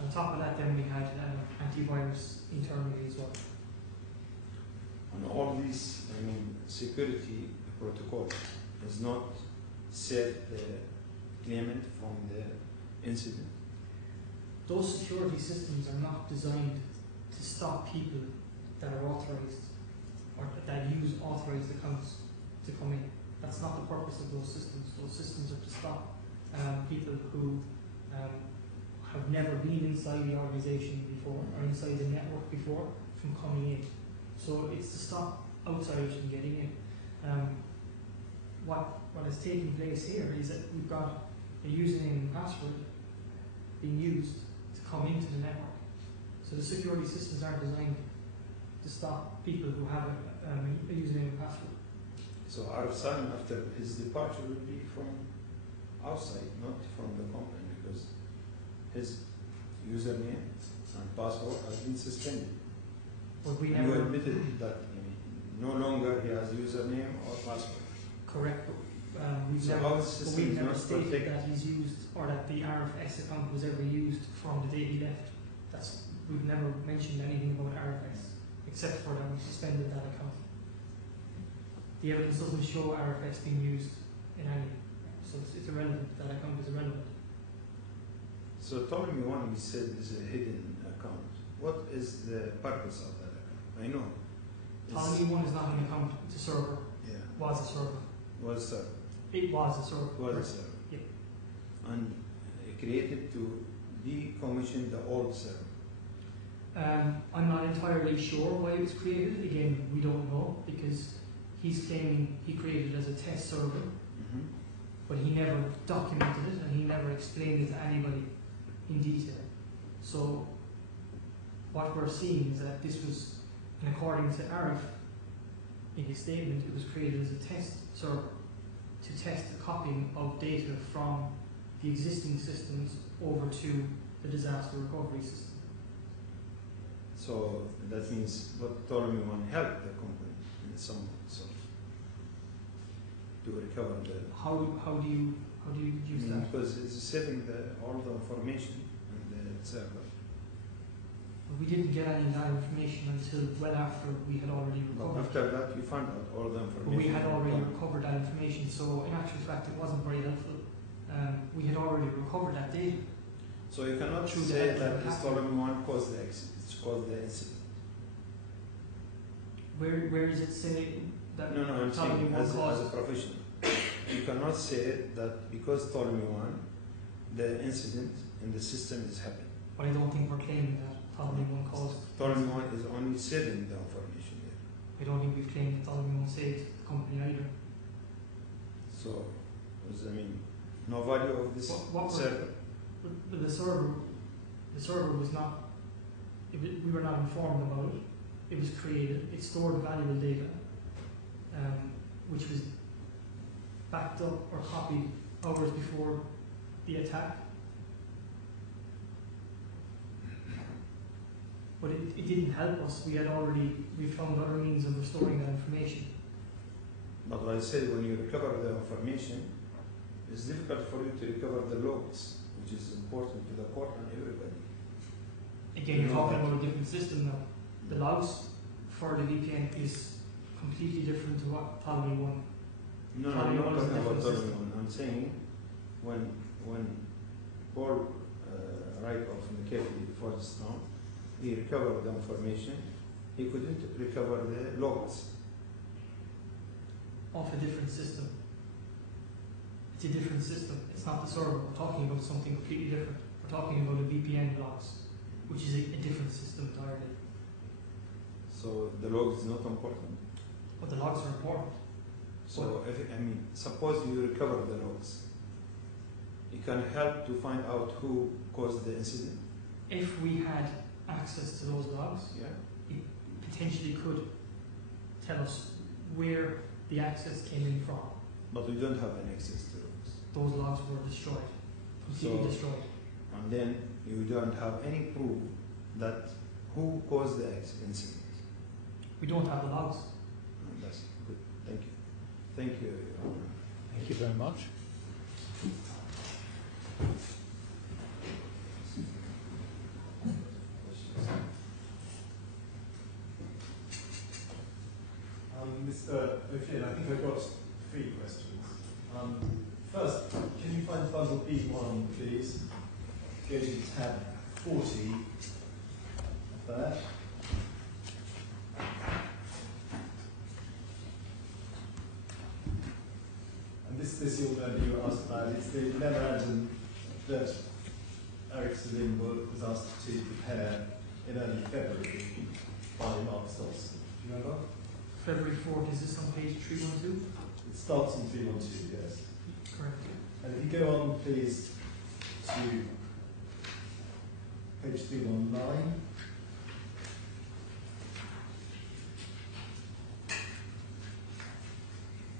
On top of that, then we had antivirus internally as well. And all these, I mean, security protocol does not save the claimant from the incident. Those security systems are not designed to stop people that are authorized or that use authorized accounts to come in. That's not the purpose of those systems. Those systems are to stop people who have never been inside the organization before or inside the network before from coming in. So it's to stop outsiders from getting in. What is taking place here is that we've got a username and password being used to come into the network. So the security systems aren't designed to stop people who have a username and password. So Arfsan, after his departure, will be from outside, not from the company, because his username and password has been suspended. But we And you never admitted that no longer he has username or password. correct. We've So never, how the but system we've is never not stated protected. that he's used or that the RFS account was ever used from the day he left. We've never mentioned anything about RFS except for that we suspended that account. the evidence doesn't show RFS being used in any, so it's irrelevant. That account is irrelevant. So Ptolemy 1, you said, is a hidden account. What is the purpose of that account? I know. Ptolemy 1 is not an account, it's a server. Yeah. Was a server. Was a server. It was a server. Was a server. Yeah. And created to decommission the old server. I'm not entirely sure why it was created. Again, we don't know, because he's claiming he created it as a test server, but he never documented it and he never explained it to anybody in detail. So what we're seeing is that this was, and according to Arif, in his statement, it was created as a test server to test the copying of data from the existing systems over to the disaster recovery system. So that means what Ptolemy 1 helped the company in some sort to recover the. How do you use that? Because it's saving all the information in the server. We didn't get any of that information until well after we had already But recovered. after that, you found out all the information. But we had already recovered that information, so in actual fact, it wasn't very helpful. We had already recovered that data. So you cannot Through the say help that of this hacker. Ptolemy 1 caused the accident. It's caused the incident. Where does it say that? No, I'm Ptolemy saying 1 as a caused? professional. You cannot say that because Ptolemy 1, the incident in the system is happening. But I don't think we're claiming that Ptolemy 1 caused. Ptolemy 1 is only saving the information there. I don't think we've claimed that Ptolemy 1 saved the company either. So, no value of this What server. But the server was not. We were not informed about it. It was created. It stored valuable data, which was backed up or copied hours before the attack. But it didn't help us. We found other means of restoring that information. But what I said, when you recover the information, it's difficult for you to recover the logs, which is important to the court and everybody. Again, you're talking about a different system now. The logs for the VPN is completely different to what Ptolemy 1. No, I'm not talking about Ptolemy 1. I'm saying when Paul Rykoff in the CFI before the storm, he recovered the information, he couldn't recover the logs. Of a different system. It's a different system. It's not the server. We're talking about something completely different. We're talking about a VPN logs, which is a different system entirely. So the logs is not important. But the logs are important. So suppose you recover the logs, it can help to find out who caused the incident. If we had access to those logs, Yeah. it potentially could tell us where the access came in from. But we don't have an access to logs. Those logs were destroyed, completely destroyed. And then you don't have any proof that who caused the incident. We don't have the logs. That's good. Thank you. Thank you. Thank you very much. Mr. O'Flynn, I think I've got 3 questions. First, can you find bundle B1, please? Go to tab 40 of that. And this you'll know you were asked about. It's the memorandum that Eric Salim was asked to prepare in early February by Mark Stolson. Do you remember? February 4th, is this on page 312? It starts on 312, yes. Correct. And if you go on, please, to page 319.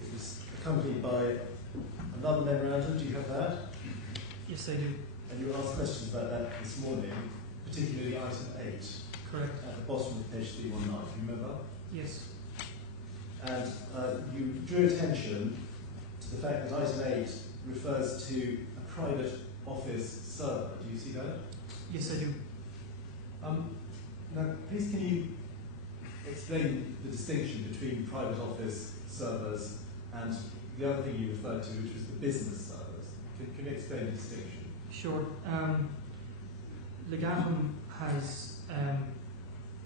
It was accompanied by another memorandum. Do you have that? Yes, I do. And you were asked questions about that this morning, particularly item 8 Correct. at the bottom of page 319. Do you remember? Yes. And you drew attention to the fact that item 8 refers to a private office server. Do you see that? Yes, I do. Now, please can you explain the distinction between private office servers and the other thing you referred to, which was the business servers. Can you explain the distinction? Sure. Legatum has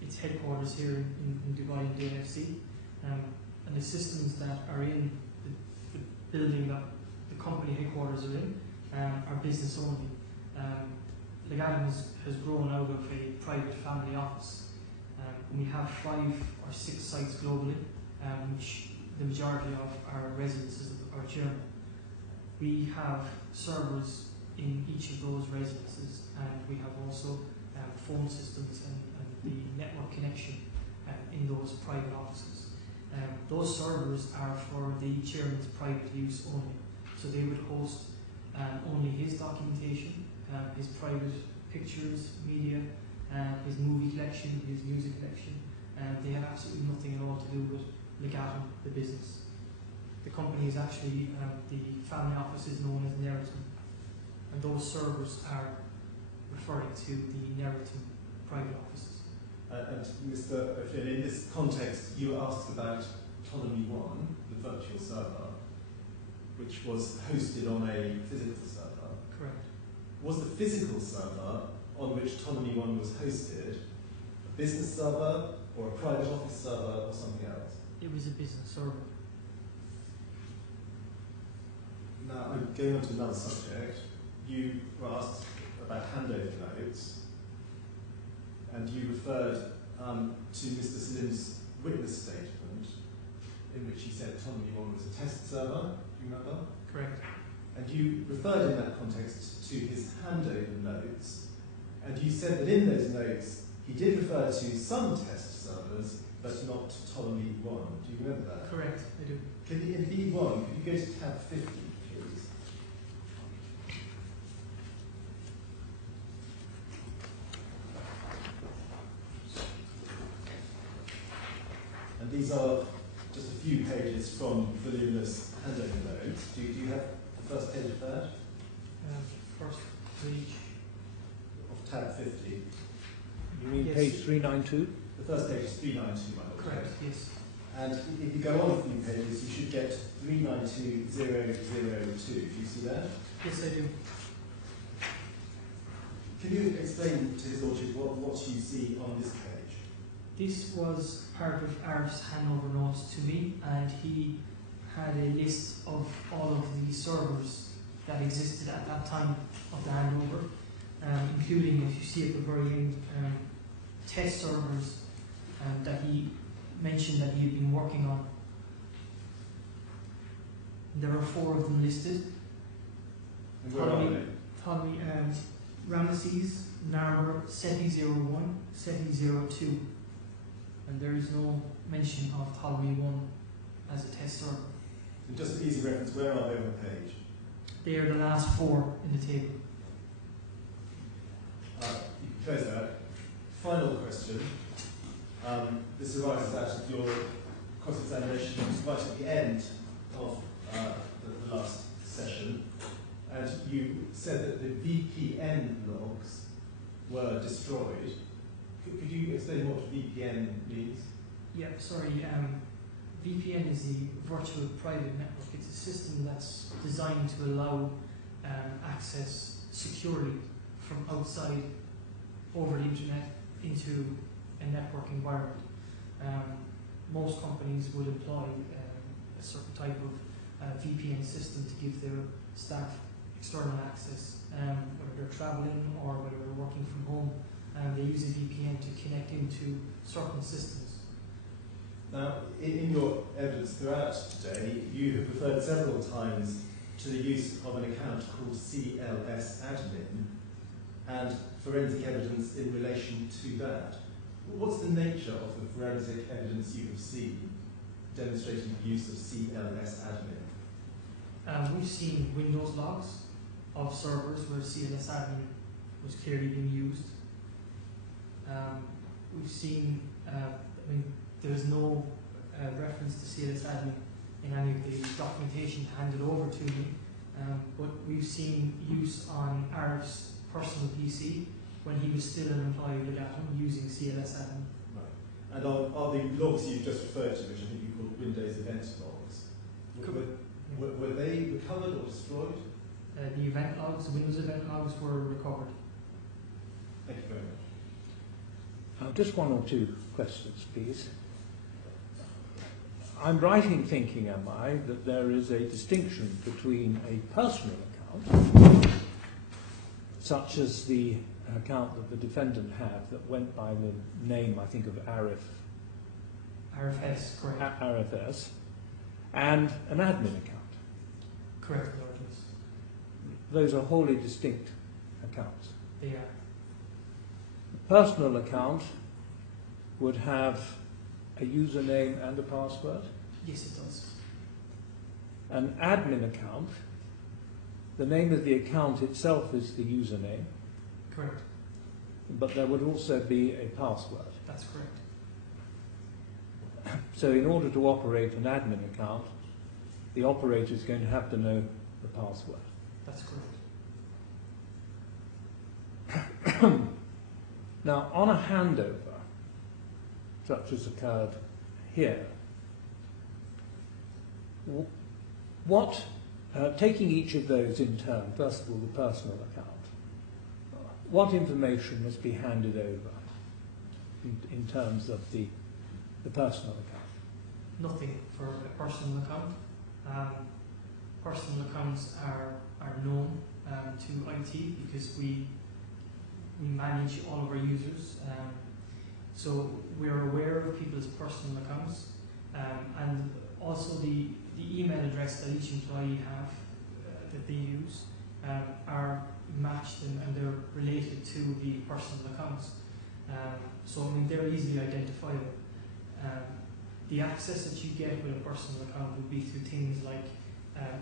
its headquarters here in Dubai in the NFC, and the systems that are in the building that the company headquarters are in are business only. Legatum has grown out of a private family office. We have 5 or 6 sites globally, which the majority of our residences are German. We have servers in each of those residences, and we have also phone systems and the network connection in those private offices. Those servers are for the chairman's private use only, so they would host only his documentation, his private pictures, media, his movie collection, his music collection, and they have absolutely nothing at all to do with Legatum, the business. The company is actually, the family office is known as Neritum, and those servers are referring to the Neritum private offices. And Mr. O'Flynn, in this context, you were asked about Ptolemy 1, the virtual server, which was hosted on a physical server. Correct. Was the physical server on which Ptolemy 1 was hosted a business server or a private office server or something else? It was a business server. Now, I'm going on to another subject. You were asked about handover notes, and you referred to Mr. Salim's witness statement, in which he said Ptolemy 1 was a test server. Do you remember? Correct. And you referred in that context to his handover notes, and you said that in those notes he did refer to some test servers, but not Ptolemy 1. Do you remember that? Correct, I do. Can you, in B1, could you go to tab 50, please? And these are just a few pages from voluminous handover notes. Do you have the first page of that? First page. Of tab 50. You mean Yes. page 392? The first page is 392, my lord. Correct, yes. And if you go on a few pages, you should get 392002. Do you see that? Yes, I do. Can you explain to his lordship what you see on this page? This was part of Arif's handover notes to me, and he had a list of all of the servers that existed at that time of the handover, including, if you see at the very end, test servers that he mentioned that he had been working on. There are 4 of them listed. And where are they? Ptolemy, Ramesses, Narmer, SETI 01, SETI 02. And there is no mention of Ptolemy 1 as a test server. And just for easy reference, where are they on the page? They are the last 4 in the table. You can close that. Final question. This arises out of your cross-examination right at the end of the last session, and you said that the VPN logs were destroyed. Could you explain what VPN means? Yeah, sorry. VPN is the virtual private network. It's a system that's designed to allow access securely from outside over the internet into a network environment. Most companies would employ a certain type of VPN system to give their staff external access, whether they're traveling or whether they're working from home. They use a VPN to connect into certain systems. Now, in your evidence throughout today, you have referred several times to the use of an account called CLS admin and forensic evidence in relation to that. What's the nature of the forensic evidence you have seen demonstrating the use of CLS admin? We've seen Windows logs of servers where CLS admin was clearly being used. We've seen, there's no reference to CLS admin in any of the documentation handed over to me, but we've seen use on Arif's personal PC when he was still an employee of Legatum using CLS admin. Right. And are the logs you've just referred to, which I think you called Windows event logs, Were they recovered or destroyed? The event logs, Windows event logs, were recovered. Thank you very much. Just one or two questions, please. I'm right in thinking, am I, that there is a distinction between a personal account, such as the account that the defendant had that went by the name, I think, of RFS, correct. RFS, and an admin account. Correct, Lord, yes. Those are wholly distinct accounts. They are. A personal account would have a username and a password. Yes, it does. An admin account, the name of the account itself is the username, Correct. but there would also be a password. That's correct. So in order to operate an admin account, the operator is going to have to know the password. That's correct. Now, on a handover, such as occurred here, what, taking each of those in turn, first of all the personal account, what information must be handed over in terms of the personal account? Nothing for a personal account. Personal accounts are known to IT because we manage all of our users. So we're aware of people's personal accounts, and also the email address that each employee have that they use are matched and they're related to the personal accounts. So I mean they're easily identifiable. The access that you get with a personal account would be through things like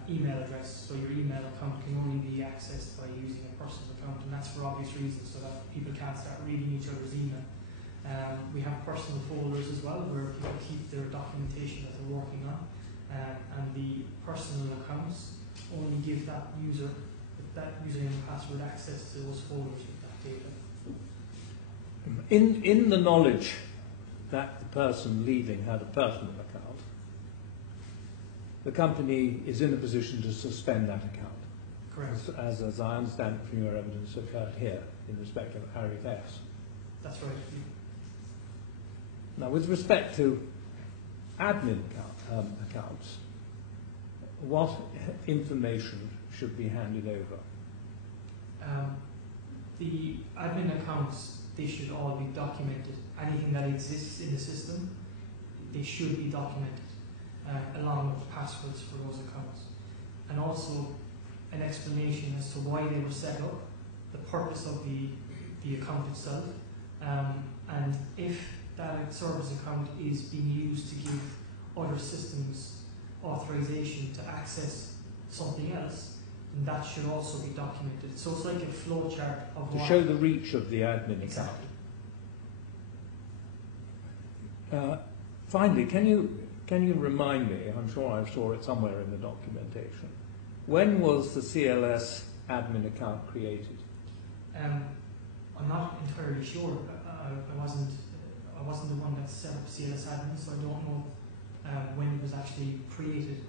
email address. So your email account can only be accessed by using a personal account, and that's for obvious reasons, so that people can't start reading each other's email. We have personal folders as well, where people keep their documentation that they're working on, and the personal accounts only give that user, that username and password, access to those folders with that data. In the knowledge that the person leaving had a personal account, the company is in a position to suspend that account. Correct. As I understand it from your evidence occurred here in respect of RFS. That's right. Now, with respect to admin accounts, what information should be handed over? The admin accounts, they should all be documented. Anything that exists in the system, they should be documented, along with passwords for those accounts. And also an explanation as to why they were set up, the purpose of the account itself, and if that service account is being used to give other systems authorization to access something else, then that should also be documented. So it's like a flow chart of to show the reach of the admin exactly. account. Finally, can you remind me, I'm sure I saw it somewhere in the documentation, when was the CLS admin account created? I'm not entirely sure. I wasn't the one that set up CLS admin, so I don't know when it was actually created.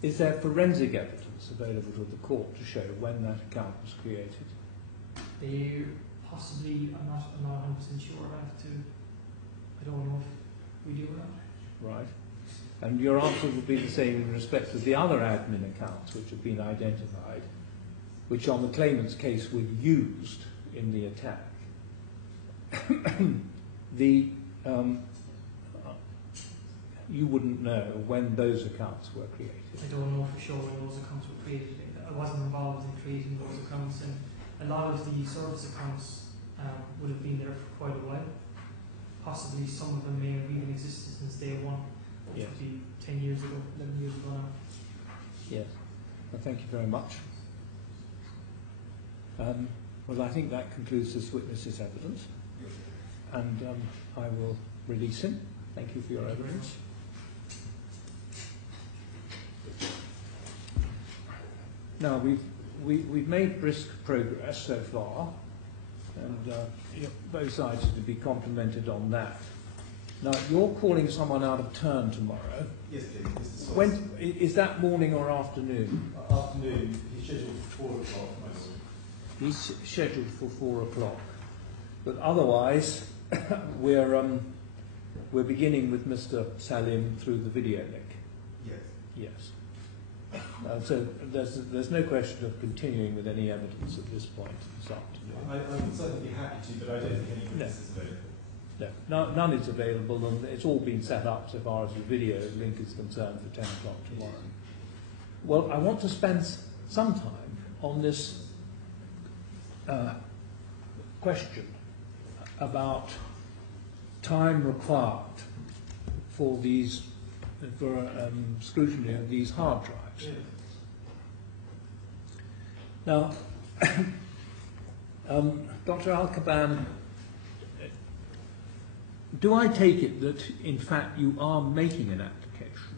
Is there forensic evidence available to the court to show when that account was created? They possibly, I'm not 100% sure. I don't know if we do or not. Right. And your answer would be the same in respect of the other admin accounts which have been identified, which on the claimant's case were used in the attack. You wouldn't know when those accounts were created. I don't know for sure when those accounts were created. I wasn't involved in creating those accounts, and a lot of the service accounts would have been there for quite a while. Possibly some of them may have even existed since day one, which would be 10 years ago, 11 years ago now. Yes. Well, thank you very much. Well, I think that concludes this witness's evidence, and I will release him. Thank you for your evidence. Now, we've made brisk progress so far, and both sides are to be complimented on that. Now, you're calling someone out of turn tomorrow. Yes, please, Mr. Solis. When, is that morning or afternoon? Afternoon, he's scheduled for 4 o'clock. He's scheduled for 4 o'clock. But otherwise, we're beginning with Mr. Salim through the video link. Yes. Yes. So there's no question of continuing with any evidence at this point this afternoon. I would certainly be happy to, but I don't think any witness is available. No, none is available, and it's all been set up so far as the video link is concerned for 10 o'clock tomorrow. Well, I want to spend some time on this question about time required for these scrutiny of these hard drives. Yeah. Now, Dr. Al-Kaban, do I take it that, in fact, you are making an application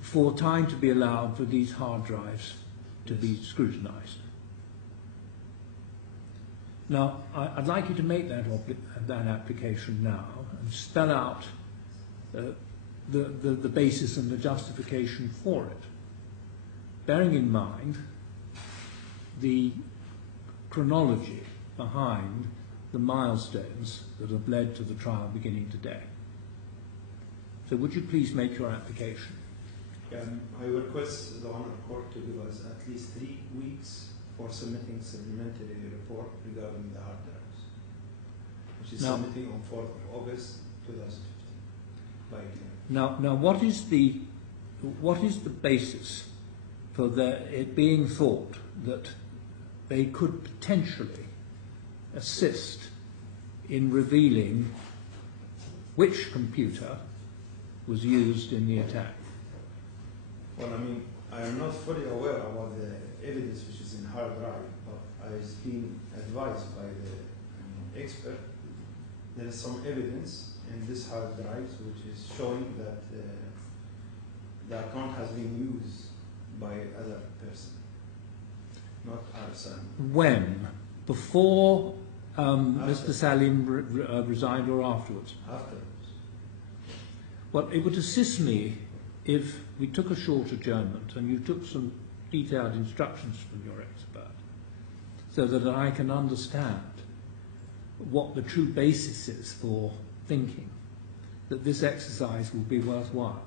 for time to be allowed for these hard drives to be scrutinised? Now, I'd like you to make that application now and spell out the basis and the justification for it, bearing in mind the chronology behind the milestones that have led to the trial beginning today. So would you please make your application? I request the Honourable Court to give us at least 3 weeks for submitting supplementary report regarding the hard drives, which is submitting on 4th of August 2015 by email. Now, what is the basis for it being thought that they could potentially assist in revealing which computer was used in the attack? Well, I mean, I am not fully aware about the evidence which is in hard drive, but I've been advised by the expert there is some evidence in this hard drives which is showing that the account has been used by other person, not our son. When? Before Mr. Salim resigned or afterwards? Afterwards. Well, it would assist me if we took a short adjournment and you took some detailed instructions from your expert so that I can understand what the true basis is for thinking that this exercise will be worthwhile.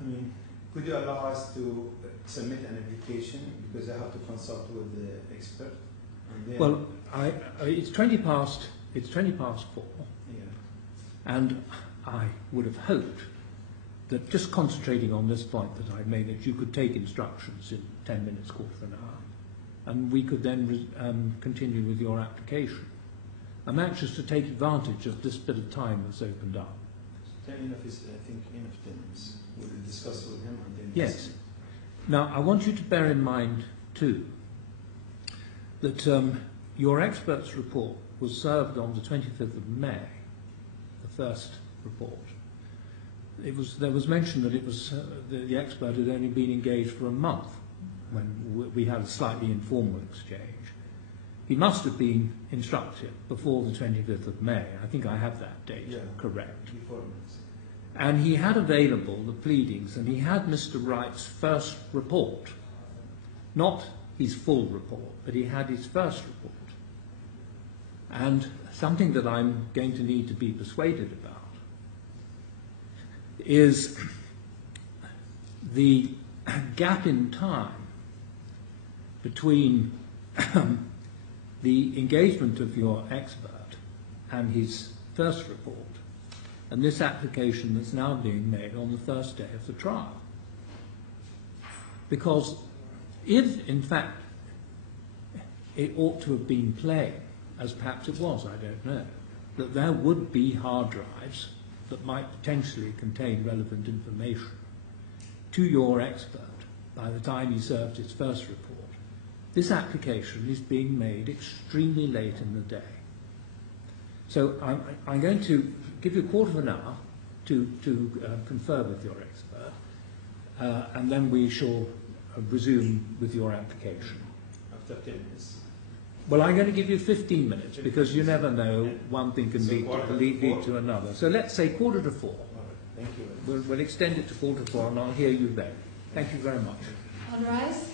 I mean, could you allow us to submit an application because I have to consult with the expert? And then well, it's 20 past 4, yeah. and I would have hoped that just concentrating on this point that I made, that you could take instructions in 10 minutes, quarter of an hour, and we could then continue with your application. I'm anxious to take advantage of this bit of time that's opened up. 10 enough is, I think, enough 10 minutes. We'll discuss with him and then... Yes. Now, I want you to bear in mind, too, that your expert's report was served on the 25th of May, the first report. There was mention that it was the expert had only been engaged for a month when we had a slightly informal exchange. He must have been instructed before the 25th of May. I think I have that date correct. Before months. And he had available the pleadings, and he had Mr. Wright's first report. Not his full report, but he had his first report. And something that I'm going to need to be persuaded about is the gap in time between the engagement of your expert and his first report and this application that's now being made on the first day of the trial. Because if, in fact, it ought to have been plain, as perhaps it was, I don't know, that there would be hard drives that might potentially contain relevant information to your expert by the time he served his first report, this application is being made extremely late in the day. So I'm going to give you a quarter of an hour to confer with your expert, and then we shall resume with your application. After 10 minutes. Well, I'm going to give you 15 minutes because you never know, one thing can So lead quarter to lead four? to another. So let's say 3:45. All right. Thank you. We'll extend it to 4:45 and I'll hear you then. Thank you very much. All rise.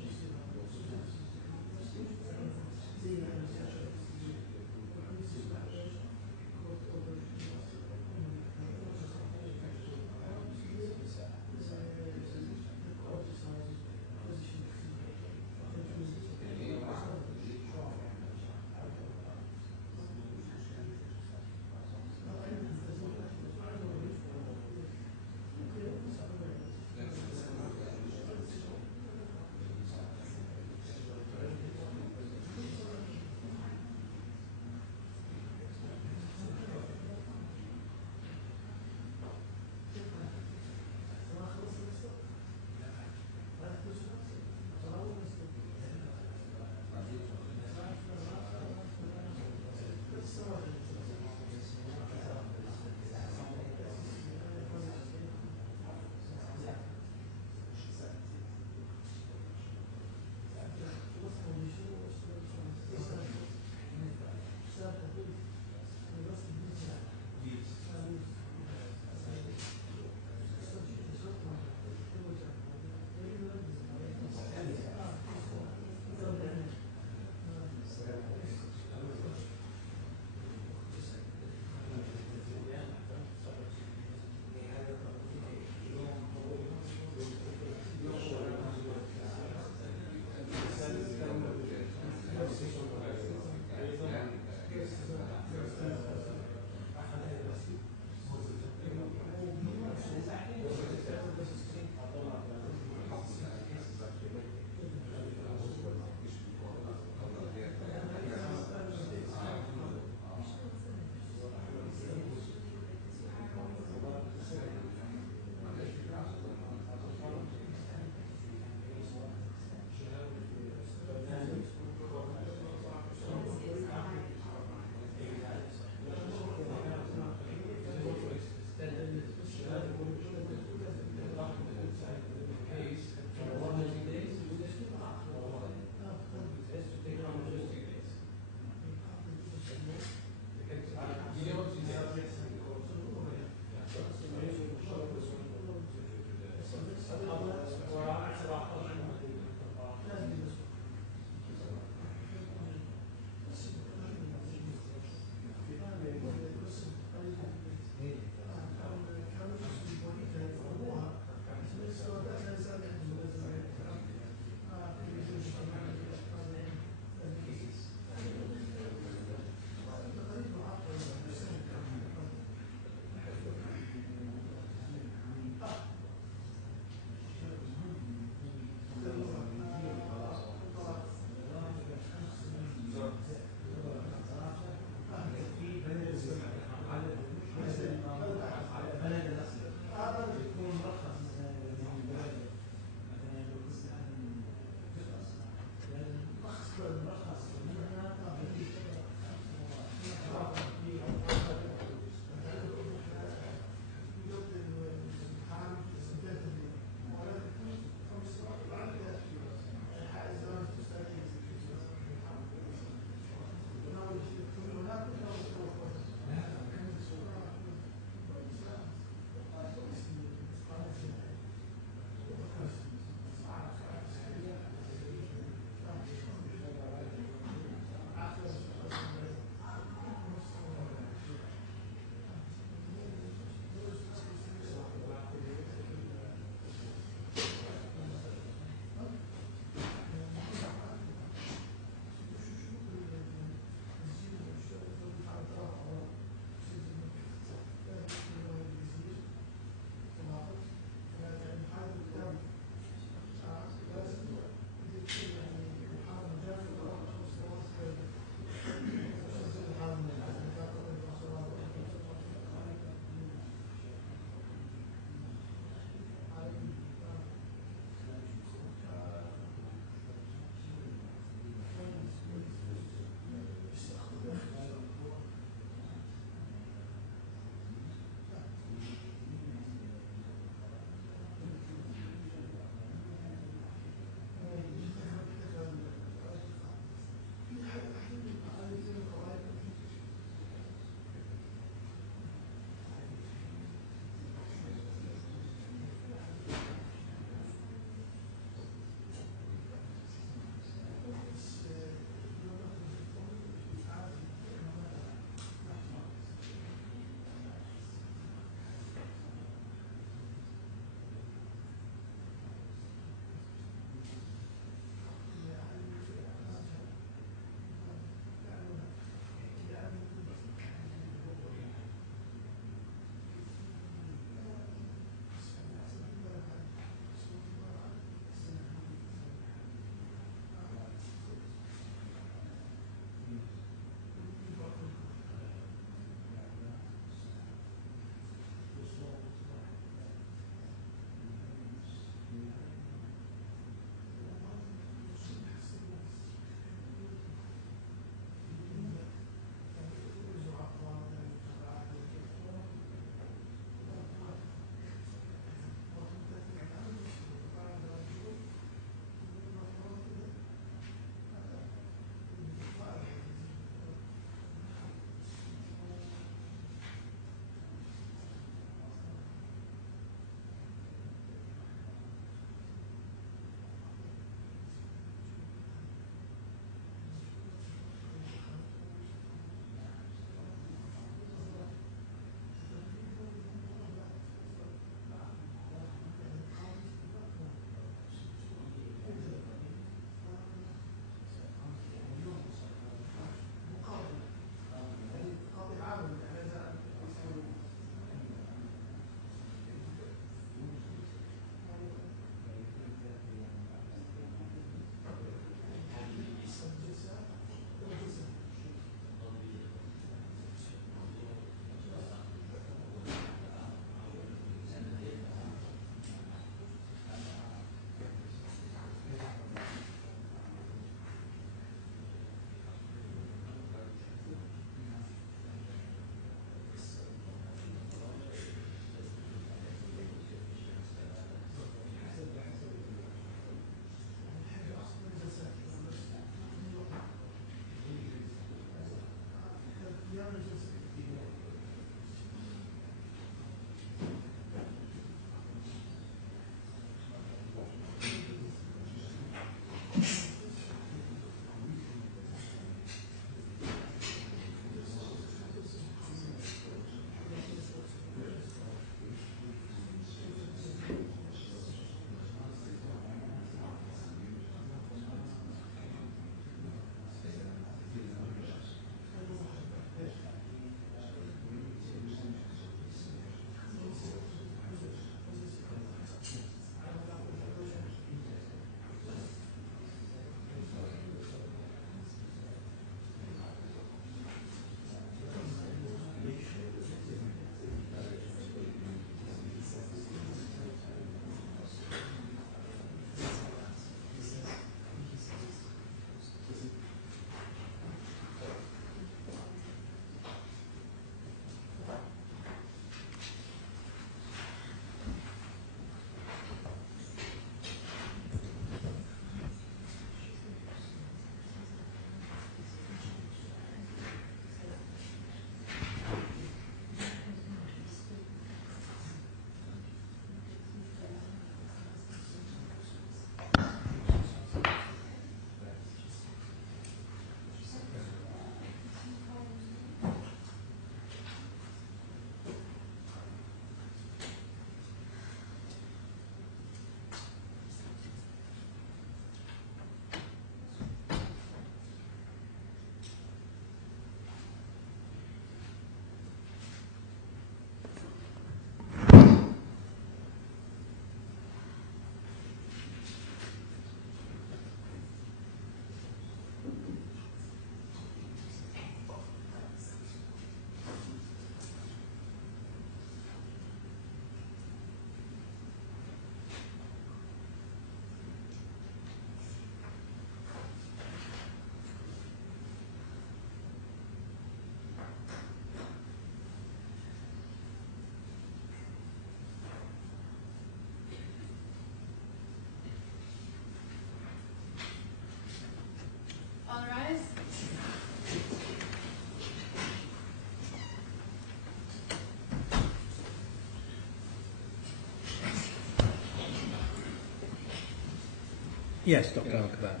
Yes, Dr. Alcaban.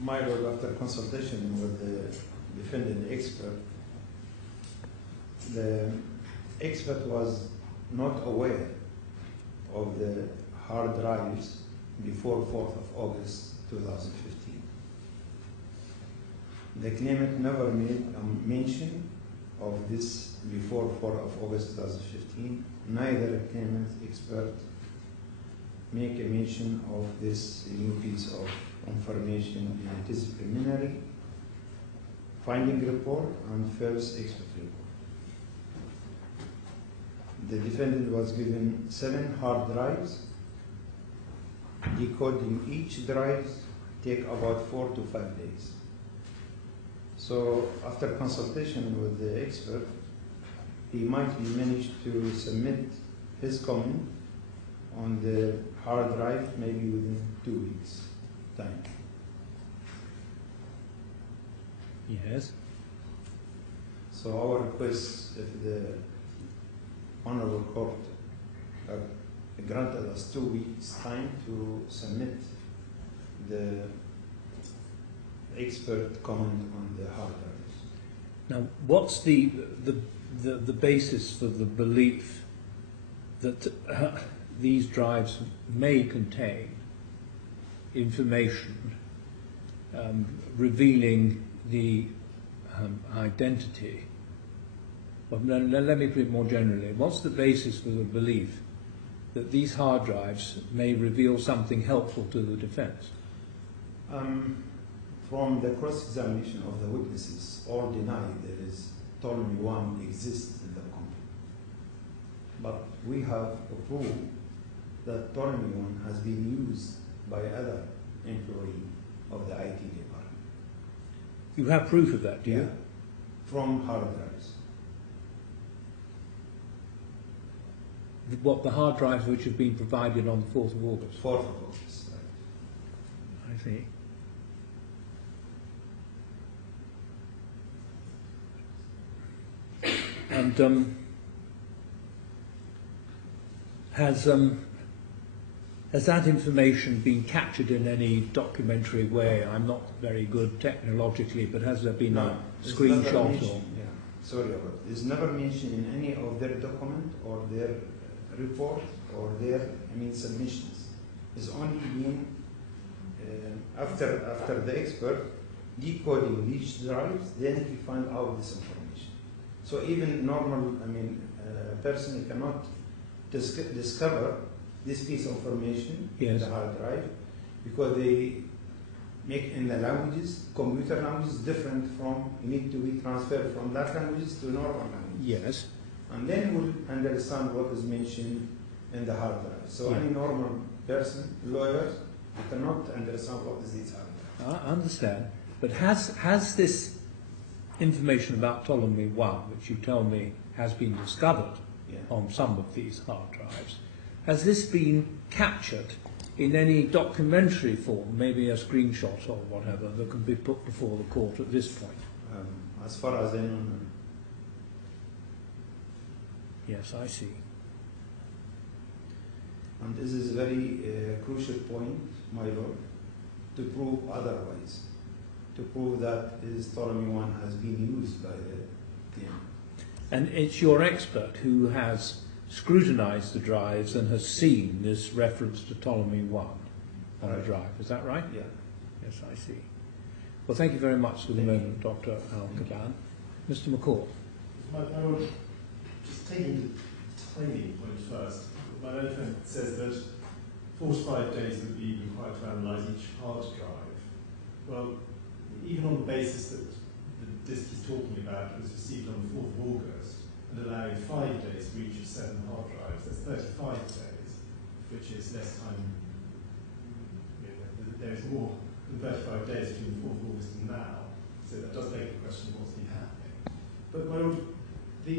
My lord, after consultation with the defendant expert, the expert was not aware of the hard drives before 4th of August 2015. The claimant never made a mention of this before 4th of August 2015. Neither the claimant expert make a mention of this new piece of information in his preliminary finding report and first expert report. The defendant was given 7 hard drives. Decoding each drive take about 4 to 5 days. So after consultation with the expert, he might be managed to submit his comment on the hard drive maybe within 2 weeks time. Yes. So our request, if the Honorable Court granted us 2 weeks time to submit the expert comment on the hard drives. Now, what's the basis for the belief that these drives may contain information revealing the identity? Well, let me put it more generally. What's the basis for the belief that these hard drives may reveal something helpful to the defense? From the cross-examination of the witnesses, all deny there is Ptolemy 1 exists in the company. But we have proved that Ptolemy 1 has been used by other employees of the IT department. You have proof of that, do you? Yeah. From hard drives. What, the hard drives which have been provided on the 4th of August? 4th of August. Right. I see. And has that information been captured in any documentary way? I'm not very good technologically, but has there been a screenshot or? Yeah, sorry about it. It's never mentioned in any of their document or their report or their submissions. It's only been after the expert decoding these drives, then he find out this information. So even normal, person cannot discover this piece of information in the hard drive because they make in the languages, computer languages, different from, you need to be transferred from that languages to normal languages. Yes. And then we'll understand what is mentioned in the hard drive. So any normal person, lawyers, cannot understand what is this hard drive. I understand. But has this information about Ptolemy 1, which you tell me has been discovered on some of these hard drives, has this been captured in any documentary form, maybe a screenshot or whatever, that can be put before the court at this point? As far as I know, no. Yes, I see. And this is a very crucial point, my lord, to prove otherwise. To prove that this Ptolemy 1 has been used by the claimant. And it's your expert who has scrutinized the drives and has seen this reference to Ptolemy 1 on the drive. Is that right? Yeah. Yes, I see. Well, thank you very much for the moment, Dr. Al-Kaban. Mr. McCall. I would just taking the timing point first. My own friend says that 45 days would be required to analyse each hard drive. Well, even on the basis that the disk he's talking about was received on the 4th of August and allowing 5 days for each of 7 hard drives, that's 35 days, which is less time. There is more than 35 days between the 4th of August and now, so that does beg the question of what's been happening. But the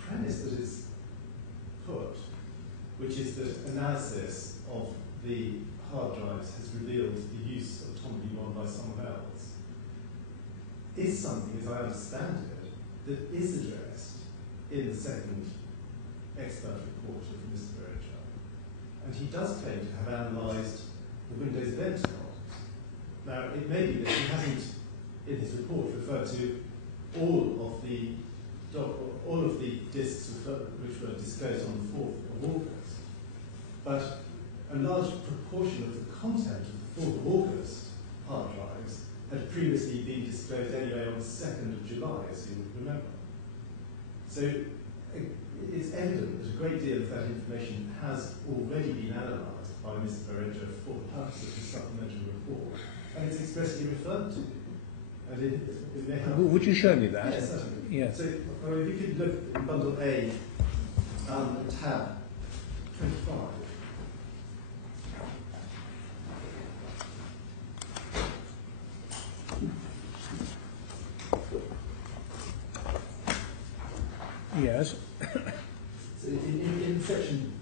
premise that is put, which is that analysis of the hard drives has revealed the use of Ptolemy 1 by someone else, is something, as I understand it, that is addressed in the second expert report of Mr. Berger. And he does claim to have analysed the Windows event logs. Now, it may be that he hasn't, in his report, referred to all of the disks which were disclosed on the 4th of August, but a large proportion of the content of the 4th of August hard drives had previously been disclosed anyway on the 2nd of July, as you would remember. So it's evident that a great deal of that information has already been analysed by Mr. Berger for the purpose of his supplementary report, and it's expressly referred to. And it may have... Would you show me that? Yes, certainly. Yes. So if you could look in Bundle A, tab 25. Yes. So in section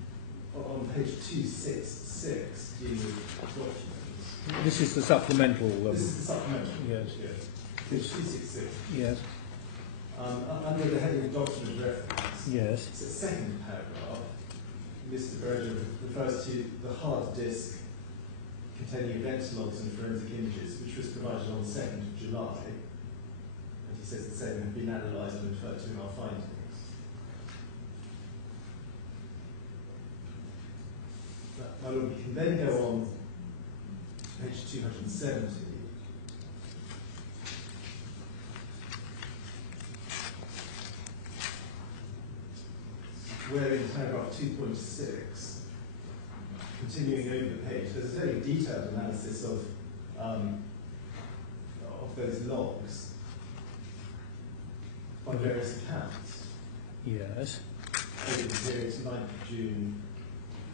on page 266, dealing with documents. This is the supplemental. This is the supplemental. Yes. Yes. Page 266. Yes. Under the heading of document reference. Yes. It's the second paragraph. Mr. Berger refers to the hard disk containing event logs and forensic images, which was provided on the 2nd of July. And he says the same have been analysed and referred to in our findings. My Lord, we can then go on to page 270. Where in paragraph 2.6, continuing over the page, there's a very detailed analysis of those logs by various accounts. Yes. Over the period 9th of June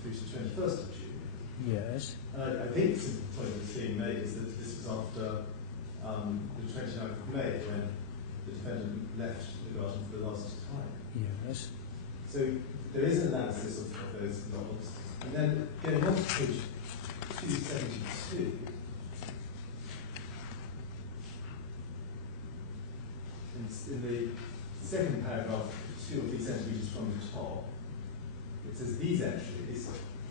through to 21st of June. Yes. I think the point that's being made is that this was after the 29th of May when the defendant left the garden for the last time. Yes. So there is an analysis of those logs. And then going on to page 272, in the second paragraph, 2 or 3 centimetres from the top, it says these entries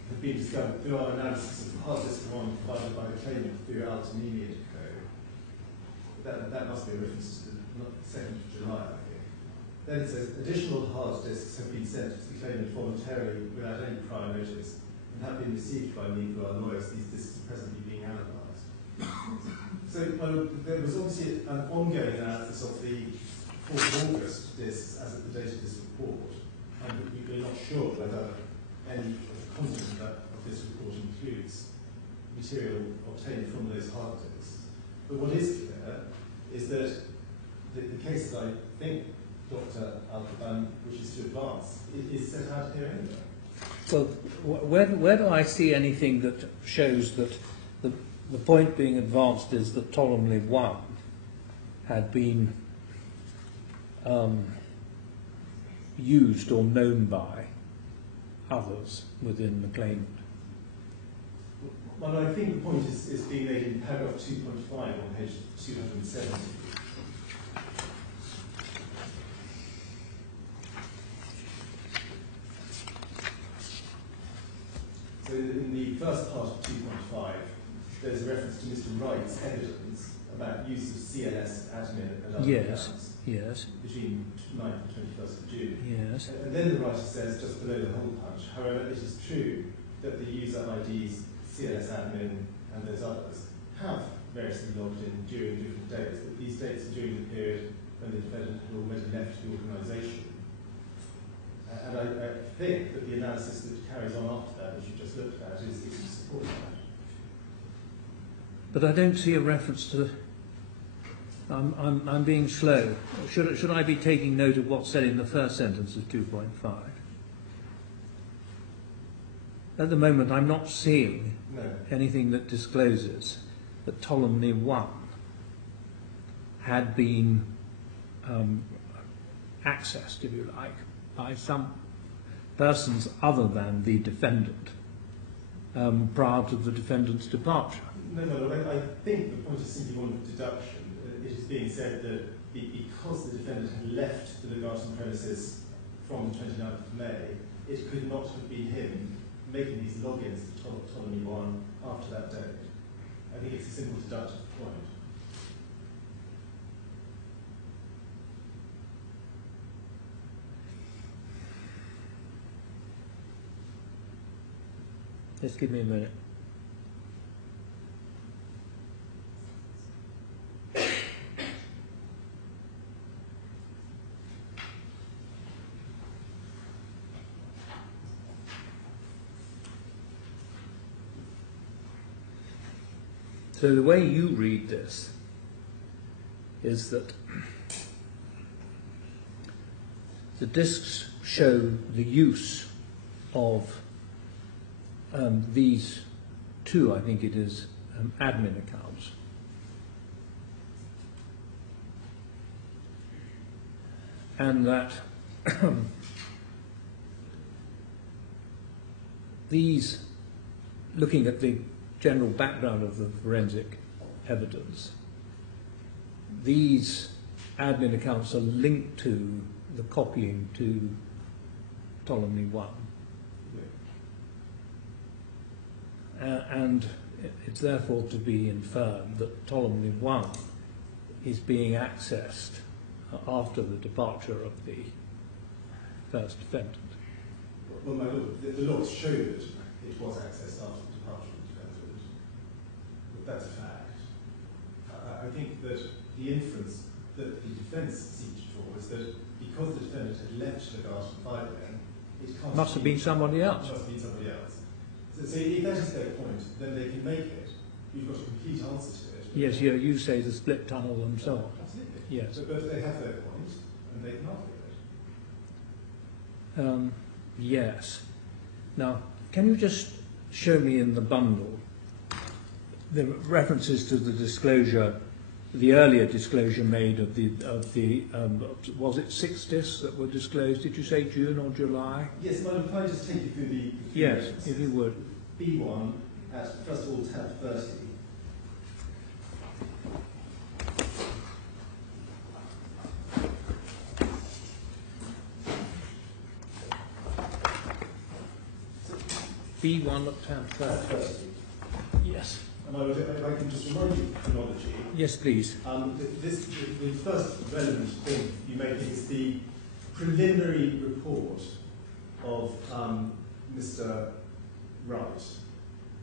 have been discovered through our analysis of the hard disk one provided by the claimant through Altimediate code. That must be a reference to the 2nd of July, I think. Then it says additional hard disks have been sent to the claimant voluntarily without any prior notice and have been received by me through our lawyers. These disks are presently being analysed. So there was obviously an ongoing analysis of the 4th of August disks as at the date of this report, and we're not sure whether any of the content of this report includes material obtained from those hard disks. But what is clear is that the case that I think Dr. Alcaban wishes to advance is set out here anyway. Well, where do I see anything that shows that the point being advanced is that Ptolemy 1 had been used or known by others within the claimant? Well, I think the point is being made in paragraph 2.5 on page 270. So in the first part of 2.5, there's a reference to Mr. Wright's evidence about use of CLS admin and other accounts between 9th and 21st of June. Yes. And then the writer says, just below the hole punch, however, it is true that the user IDs, CLS admin, and those others have variously logged in during different dates, but these dates are during the period when the defendant had already left the organisation. And I think that the analysis that carries on after that, as you just looked at, is to support that. But I don't see a reference to... I'm being slow. Should I be taking note of what's said in the first sentence of 2.5? At the moment, I'm not seeing anything that discloses that Ptolemy 1 had been accessed, if you like, by some persons other than the defendant prior to the defendant's departure. No, I think the point is simply one of deduction. It is being said that because the defendant had left the Legatum premises from the 29th of May, it could not have been him making these logins to Autonomy 1 after that date. I think it's a simple deductive point. Just give me a minute. So the way you read this is that the disks show the use of these two, I think it is, admin accounts. And that these, looking at the general background of the forensic evidence, these admin accounts are linked to the copying to Ptolemy 1. And it's therefore to be inferred that Ptolemy 1 is being accessed after the departure of the first defendant. Well, my lord, the logs show that it was accessed after the departure of the defendant. But that's a fact. I think that the inference that the defence seemed to draw is that because the defendant had left the Garden by then, it can't Must have been somebody else. It must have been somebody else. So if that is their point, then they can make it. You've got a complete answer to it. Yes, you say the split tunnel and so on. Absolutely. Yes. But they have their point, and they can argue it. Yes. Now, can you just show me in the bundle the references to the disclosure, the earlier disclosure made of the was it 6 discs that were disclosed? Did you say June or July? Yes, but if I just take you through the Yes, references. if you would. B1 at, first of all, tab 30. B1 at tab 30. Yes. And if I can just remind you of chronology. Yes, please. The first relevant thing you make is the preliminary report of Mr. Wright,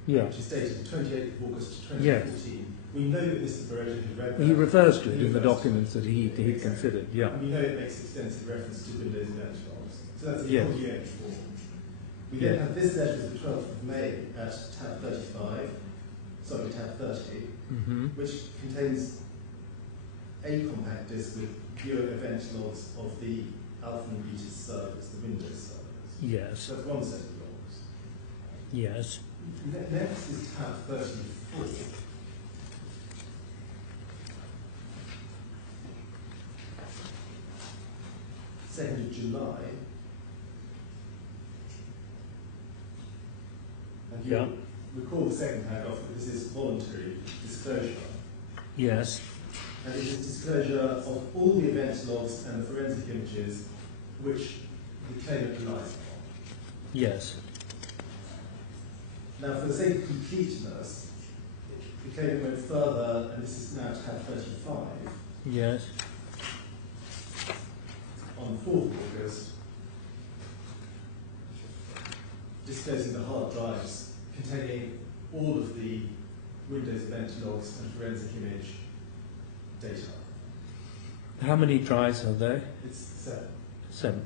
Yeah. which is dated the 28th of August 2014. Yes. We know that Mr. Barrett had read that. He refers to it in the He refers documents that he Exactly. considered. Yeah. And we know it makes extensive reference to Windows event logs. So that's a Yes. yes. form. We Yeah. then have this letter of the 12th of May at tab 35, sorry, tab 30, Mm-hmm. which contains a compact disk with viewer event logs of the Alpha and Beta servers, the Windows servers. Yes. So that's one set of logs. Yes. Next is tab 34. Second of July. And you Yeah. recall the second paragraph that this is voluntary disclosure. Yes. And it is disclosure of all the event logs and the forensic images which the claimant relies upon. Yes. Now, for the sake of completeness, the claimant went further, and this is now tab 35, Yes. on 4th of August, disclosing the hard drives containing all of the Windows event logs and forensic image data. How many drives are there? It's 7. 7.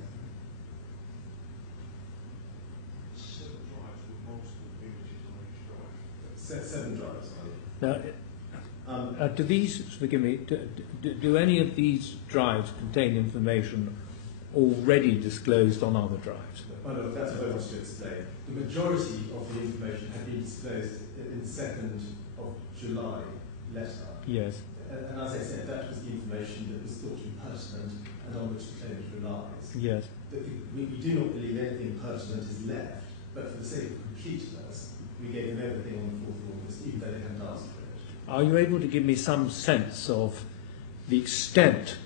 7 drives with multiple images on each drive. 7 drives. Now, do these, forgive me, do any of these drives contain information already disclosed on other drives? Oh no, that's what I wanted to explain. The majority of the information had been disclosed in the 2nd of July letter. Yes. And as I said, that was the information that was thought to be pertinent and on which the claimant relies. Yes. We do not believe anything pertinent is left, but for the sake of completeness, we gave them everything on the 4th of August, even though they hadn't asked for it. Are you able to give me some sense of the extent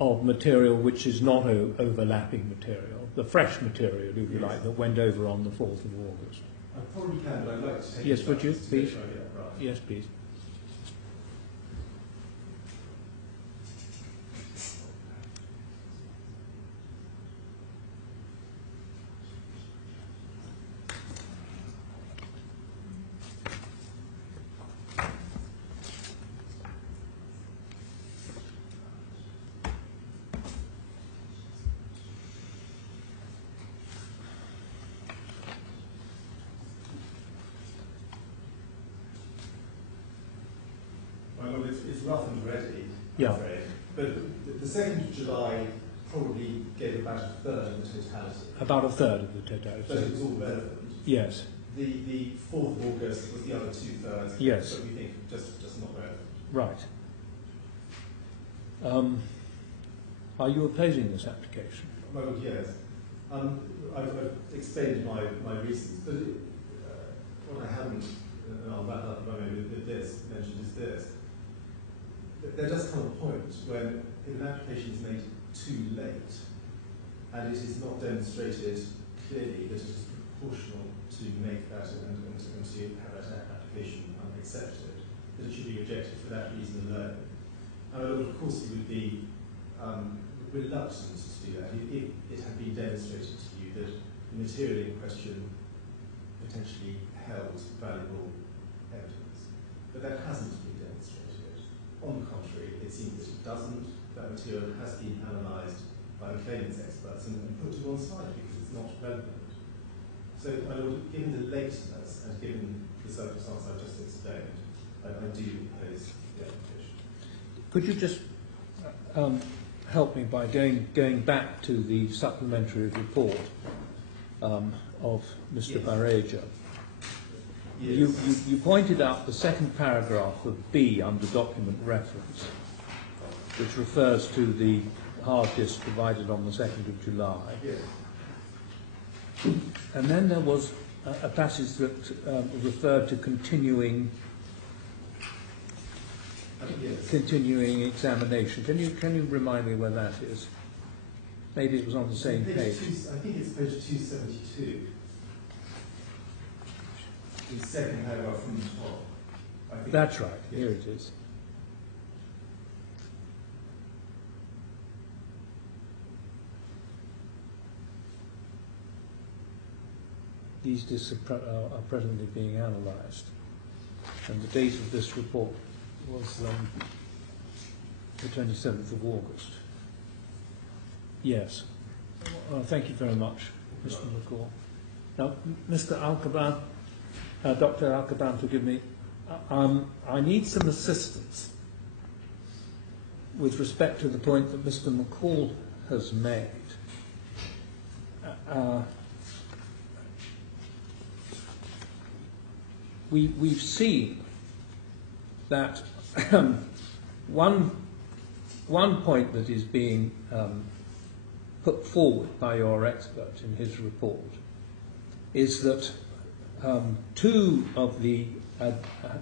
of material which is not overlapping material, the fresh material, if you like, that went over on the 4th of August. I probably can, but I'd like to take Yes, it would back you, just to make please? sure I get it right. Yes, please. Well, it's rough and ready, Yeah. I'm afraid. But the 2nd of July probably gave about a third of the totality. About a third of the But totality. it was all relevant. Yes, The 4th of August was the other 2/3. Yes. But we think just not relevant. right. Are you opposing this application? Well, yes. I've explained my reasons, but what I haven't, and I'll wrap up by maybe mentioned is this. There does come a point when if an application is made too late and it is not demonstrated clearly that it is proportional to make that and to have that application accepted, that it should be rejected for that reason alone. And of course, you would be reluctant to do that if it had been demonstrated to you that the material in question potentially held valuable evidence. But that hasn't been demonstrated. On the contrary, it seems that it doesn't. That material has been analysed by the claimant's experts and put to one side because it's not relevant. So, my Lord, given the lateness and given the circumstance I've just explained, I do oppose the application. Could you just help me by going back to the supplementary report of Mr. Yes. Bareja? Yes. You pointed out the second paragraph of B under document reference, which refers to the hard disk provided on the 2nd of July. Yes. And then there was a passage that referred to continuing Yes. continuing examination. Can you remind me where that is? Maybe it was on the same page. I think it's page 272. The second paragraph from the top. I think. That's right. Yes. Here it is. These disks are presently being analysed, and the date of this report was the 27th of August. Yes. Thank you very much, Mr. McCall. Now, Mr. Alcaban, Dr. Alcaban, forgive me. I need some assistance with respect to the point that Mr. McCall has made. We've seen that one point that is being put forward by your expert in his report is that two of the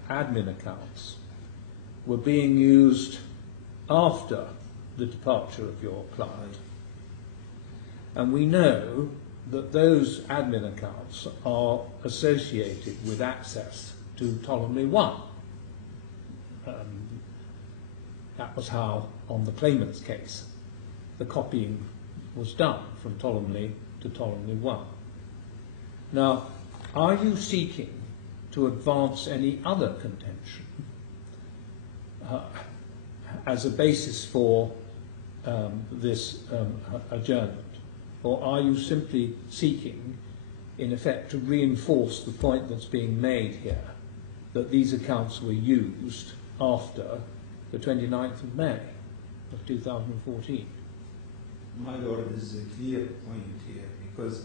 admin accounts were being used after the departure of your client. And we know that those admin accounts are associated with access to Ptolemy 1. That was how, on the claimant's case, the copying was done from Ptolemy to Ptolemy 1. Now, are you seeking to advance any other contention as a basis for this adjournment? Or are you simply seeking, in effect, to reinforce the point that's being made here, that these accounts were used after the 29th of May of 2014? My Lord, this is a clear point here, because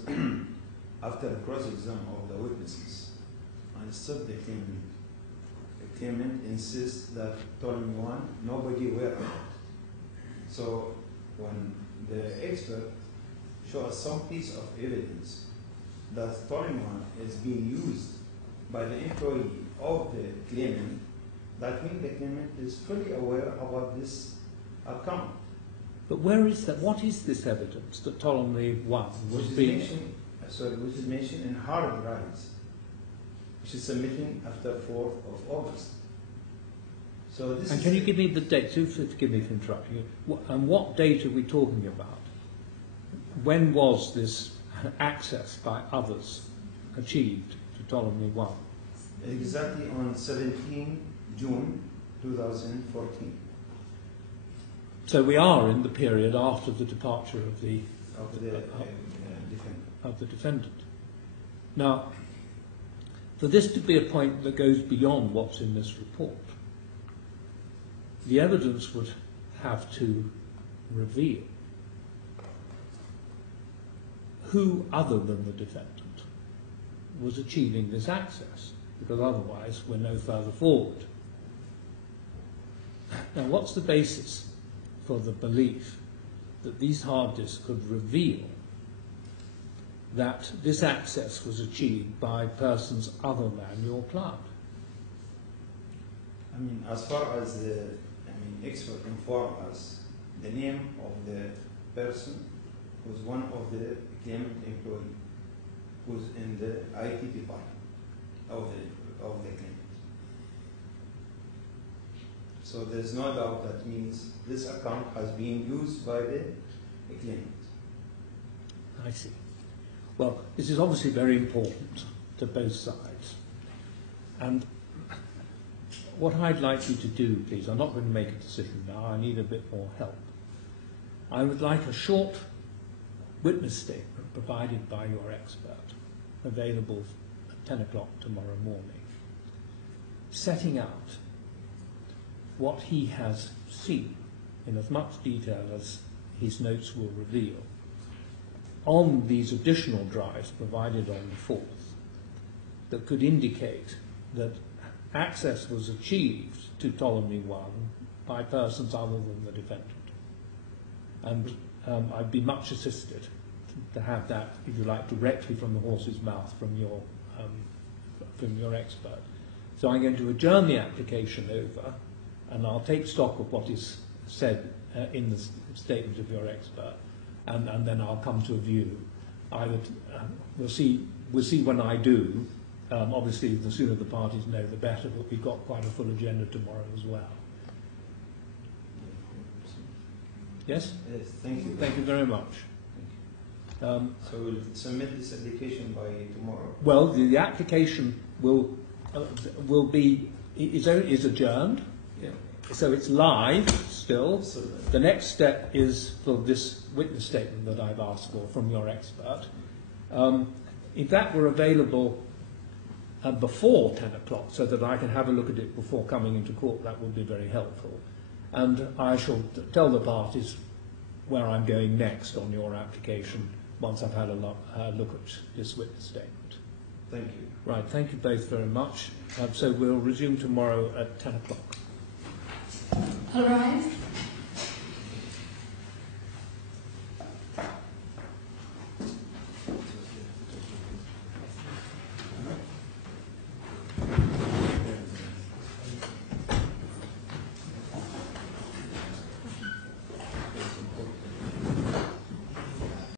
after the cross-exam of the witnesses, I stopped the claimant. The claimant insists that Ptolemy 1, nobody aware of it. So when the expert shows some piece of evidence that Ptolemy 1 is being used by the employee of the claimant, that means the claimant is fully aware about this account. But where is that? What is this evidence that Ptolemy I was being... Which is mentioned in hard drives, which is submitted after 4th of August. So this And is can you give me the date? Forgive me for interrupting you. And what date are we talking about? When was this access by others achieved to Ptolemy I? exactly on 17 June 2014 So we are in the period after the departure of the defendant. Now, for this to be a point that goes beyond what's in this report, the evidence would have to reveal who other than the defendant was achieving this access, because otherwise we're no further forward. Now, what's the basis for the belief that these hard disks could reveal that this access was achieved by persons other than your client? I mean, as far as the expert informed us, the name of the person was one of the claimant employee who's in the IT department of the claimant. So there's no doubt that means this account has been used by the claimant. I see. Well, this is obviously very important to both sides. And what I'd like you to do, please, I'm not going to make a decision now, I need a bit more help. I would like a short witness statement provided by your expert, available at 10 o'clock tomorrow morning, setting out what he has seen in as much detail as his notes will reveal on these additional drives provided on the 4th that could indicate that access was achieved to Ptolemy I by persons other than the defendant. And I'd be much assisted to have that, if you like, directly from the horse's mouth from your expert. So I'm going to adjourn the application over, and I'll take stock of what is said in the statement of your expert, and then I'll come to a view. We'll see when I do. Obviously, the sooner the parties know, the better, but we've got quite a full agenda tomorrow as well. Yes? Yes, thank you. Thank you very much. So we'll submit this application by tomorrow. Well, the application is adjourned. Yeah. So it's live still. So The next step is for this witness statement that I've asked for from your expert. If that were available before 10 o'clock so that I can have a look at it before coming into court, that would be very helpful. And I shall tell the parties where I'm going next on your application once I've had a look at this witness statement. thank you. Right, thank you both very much. So we'll resume tomorrow at 10 o'clock. All right.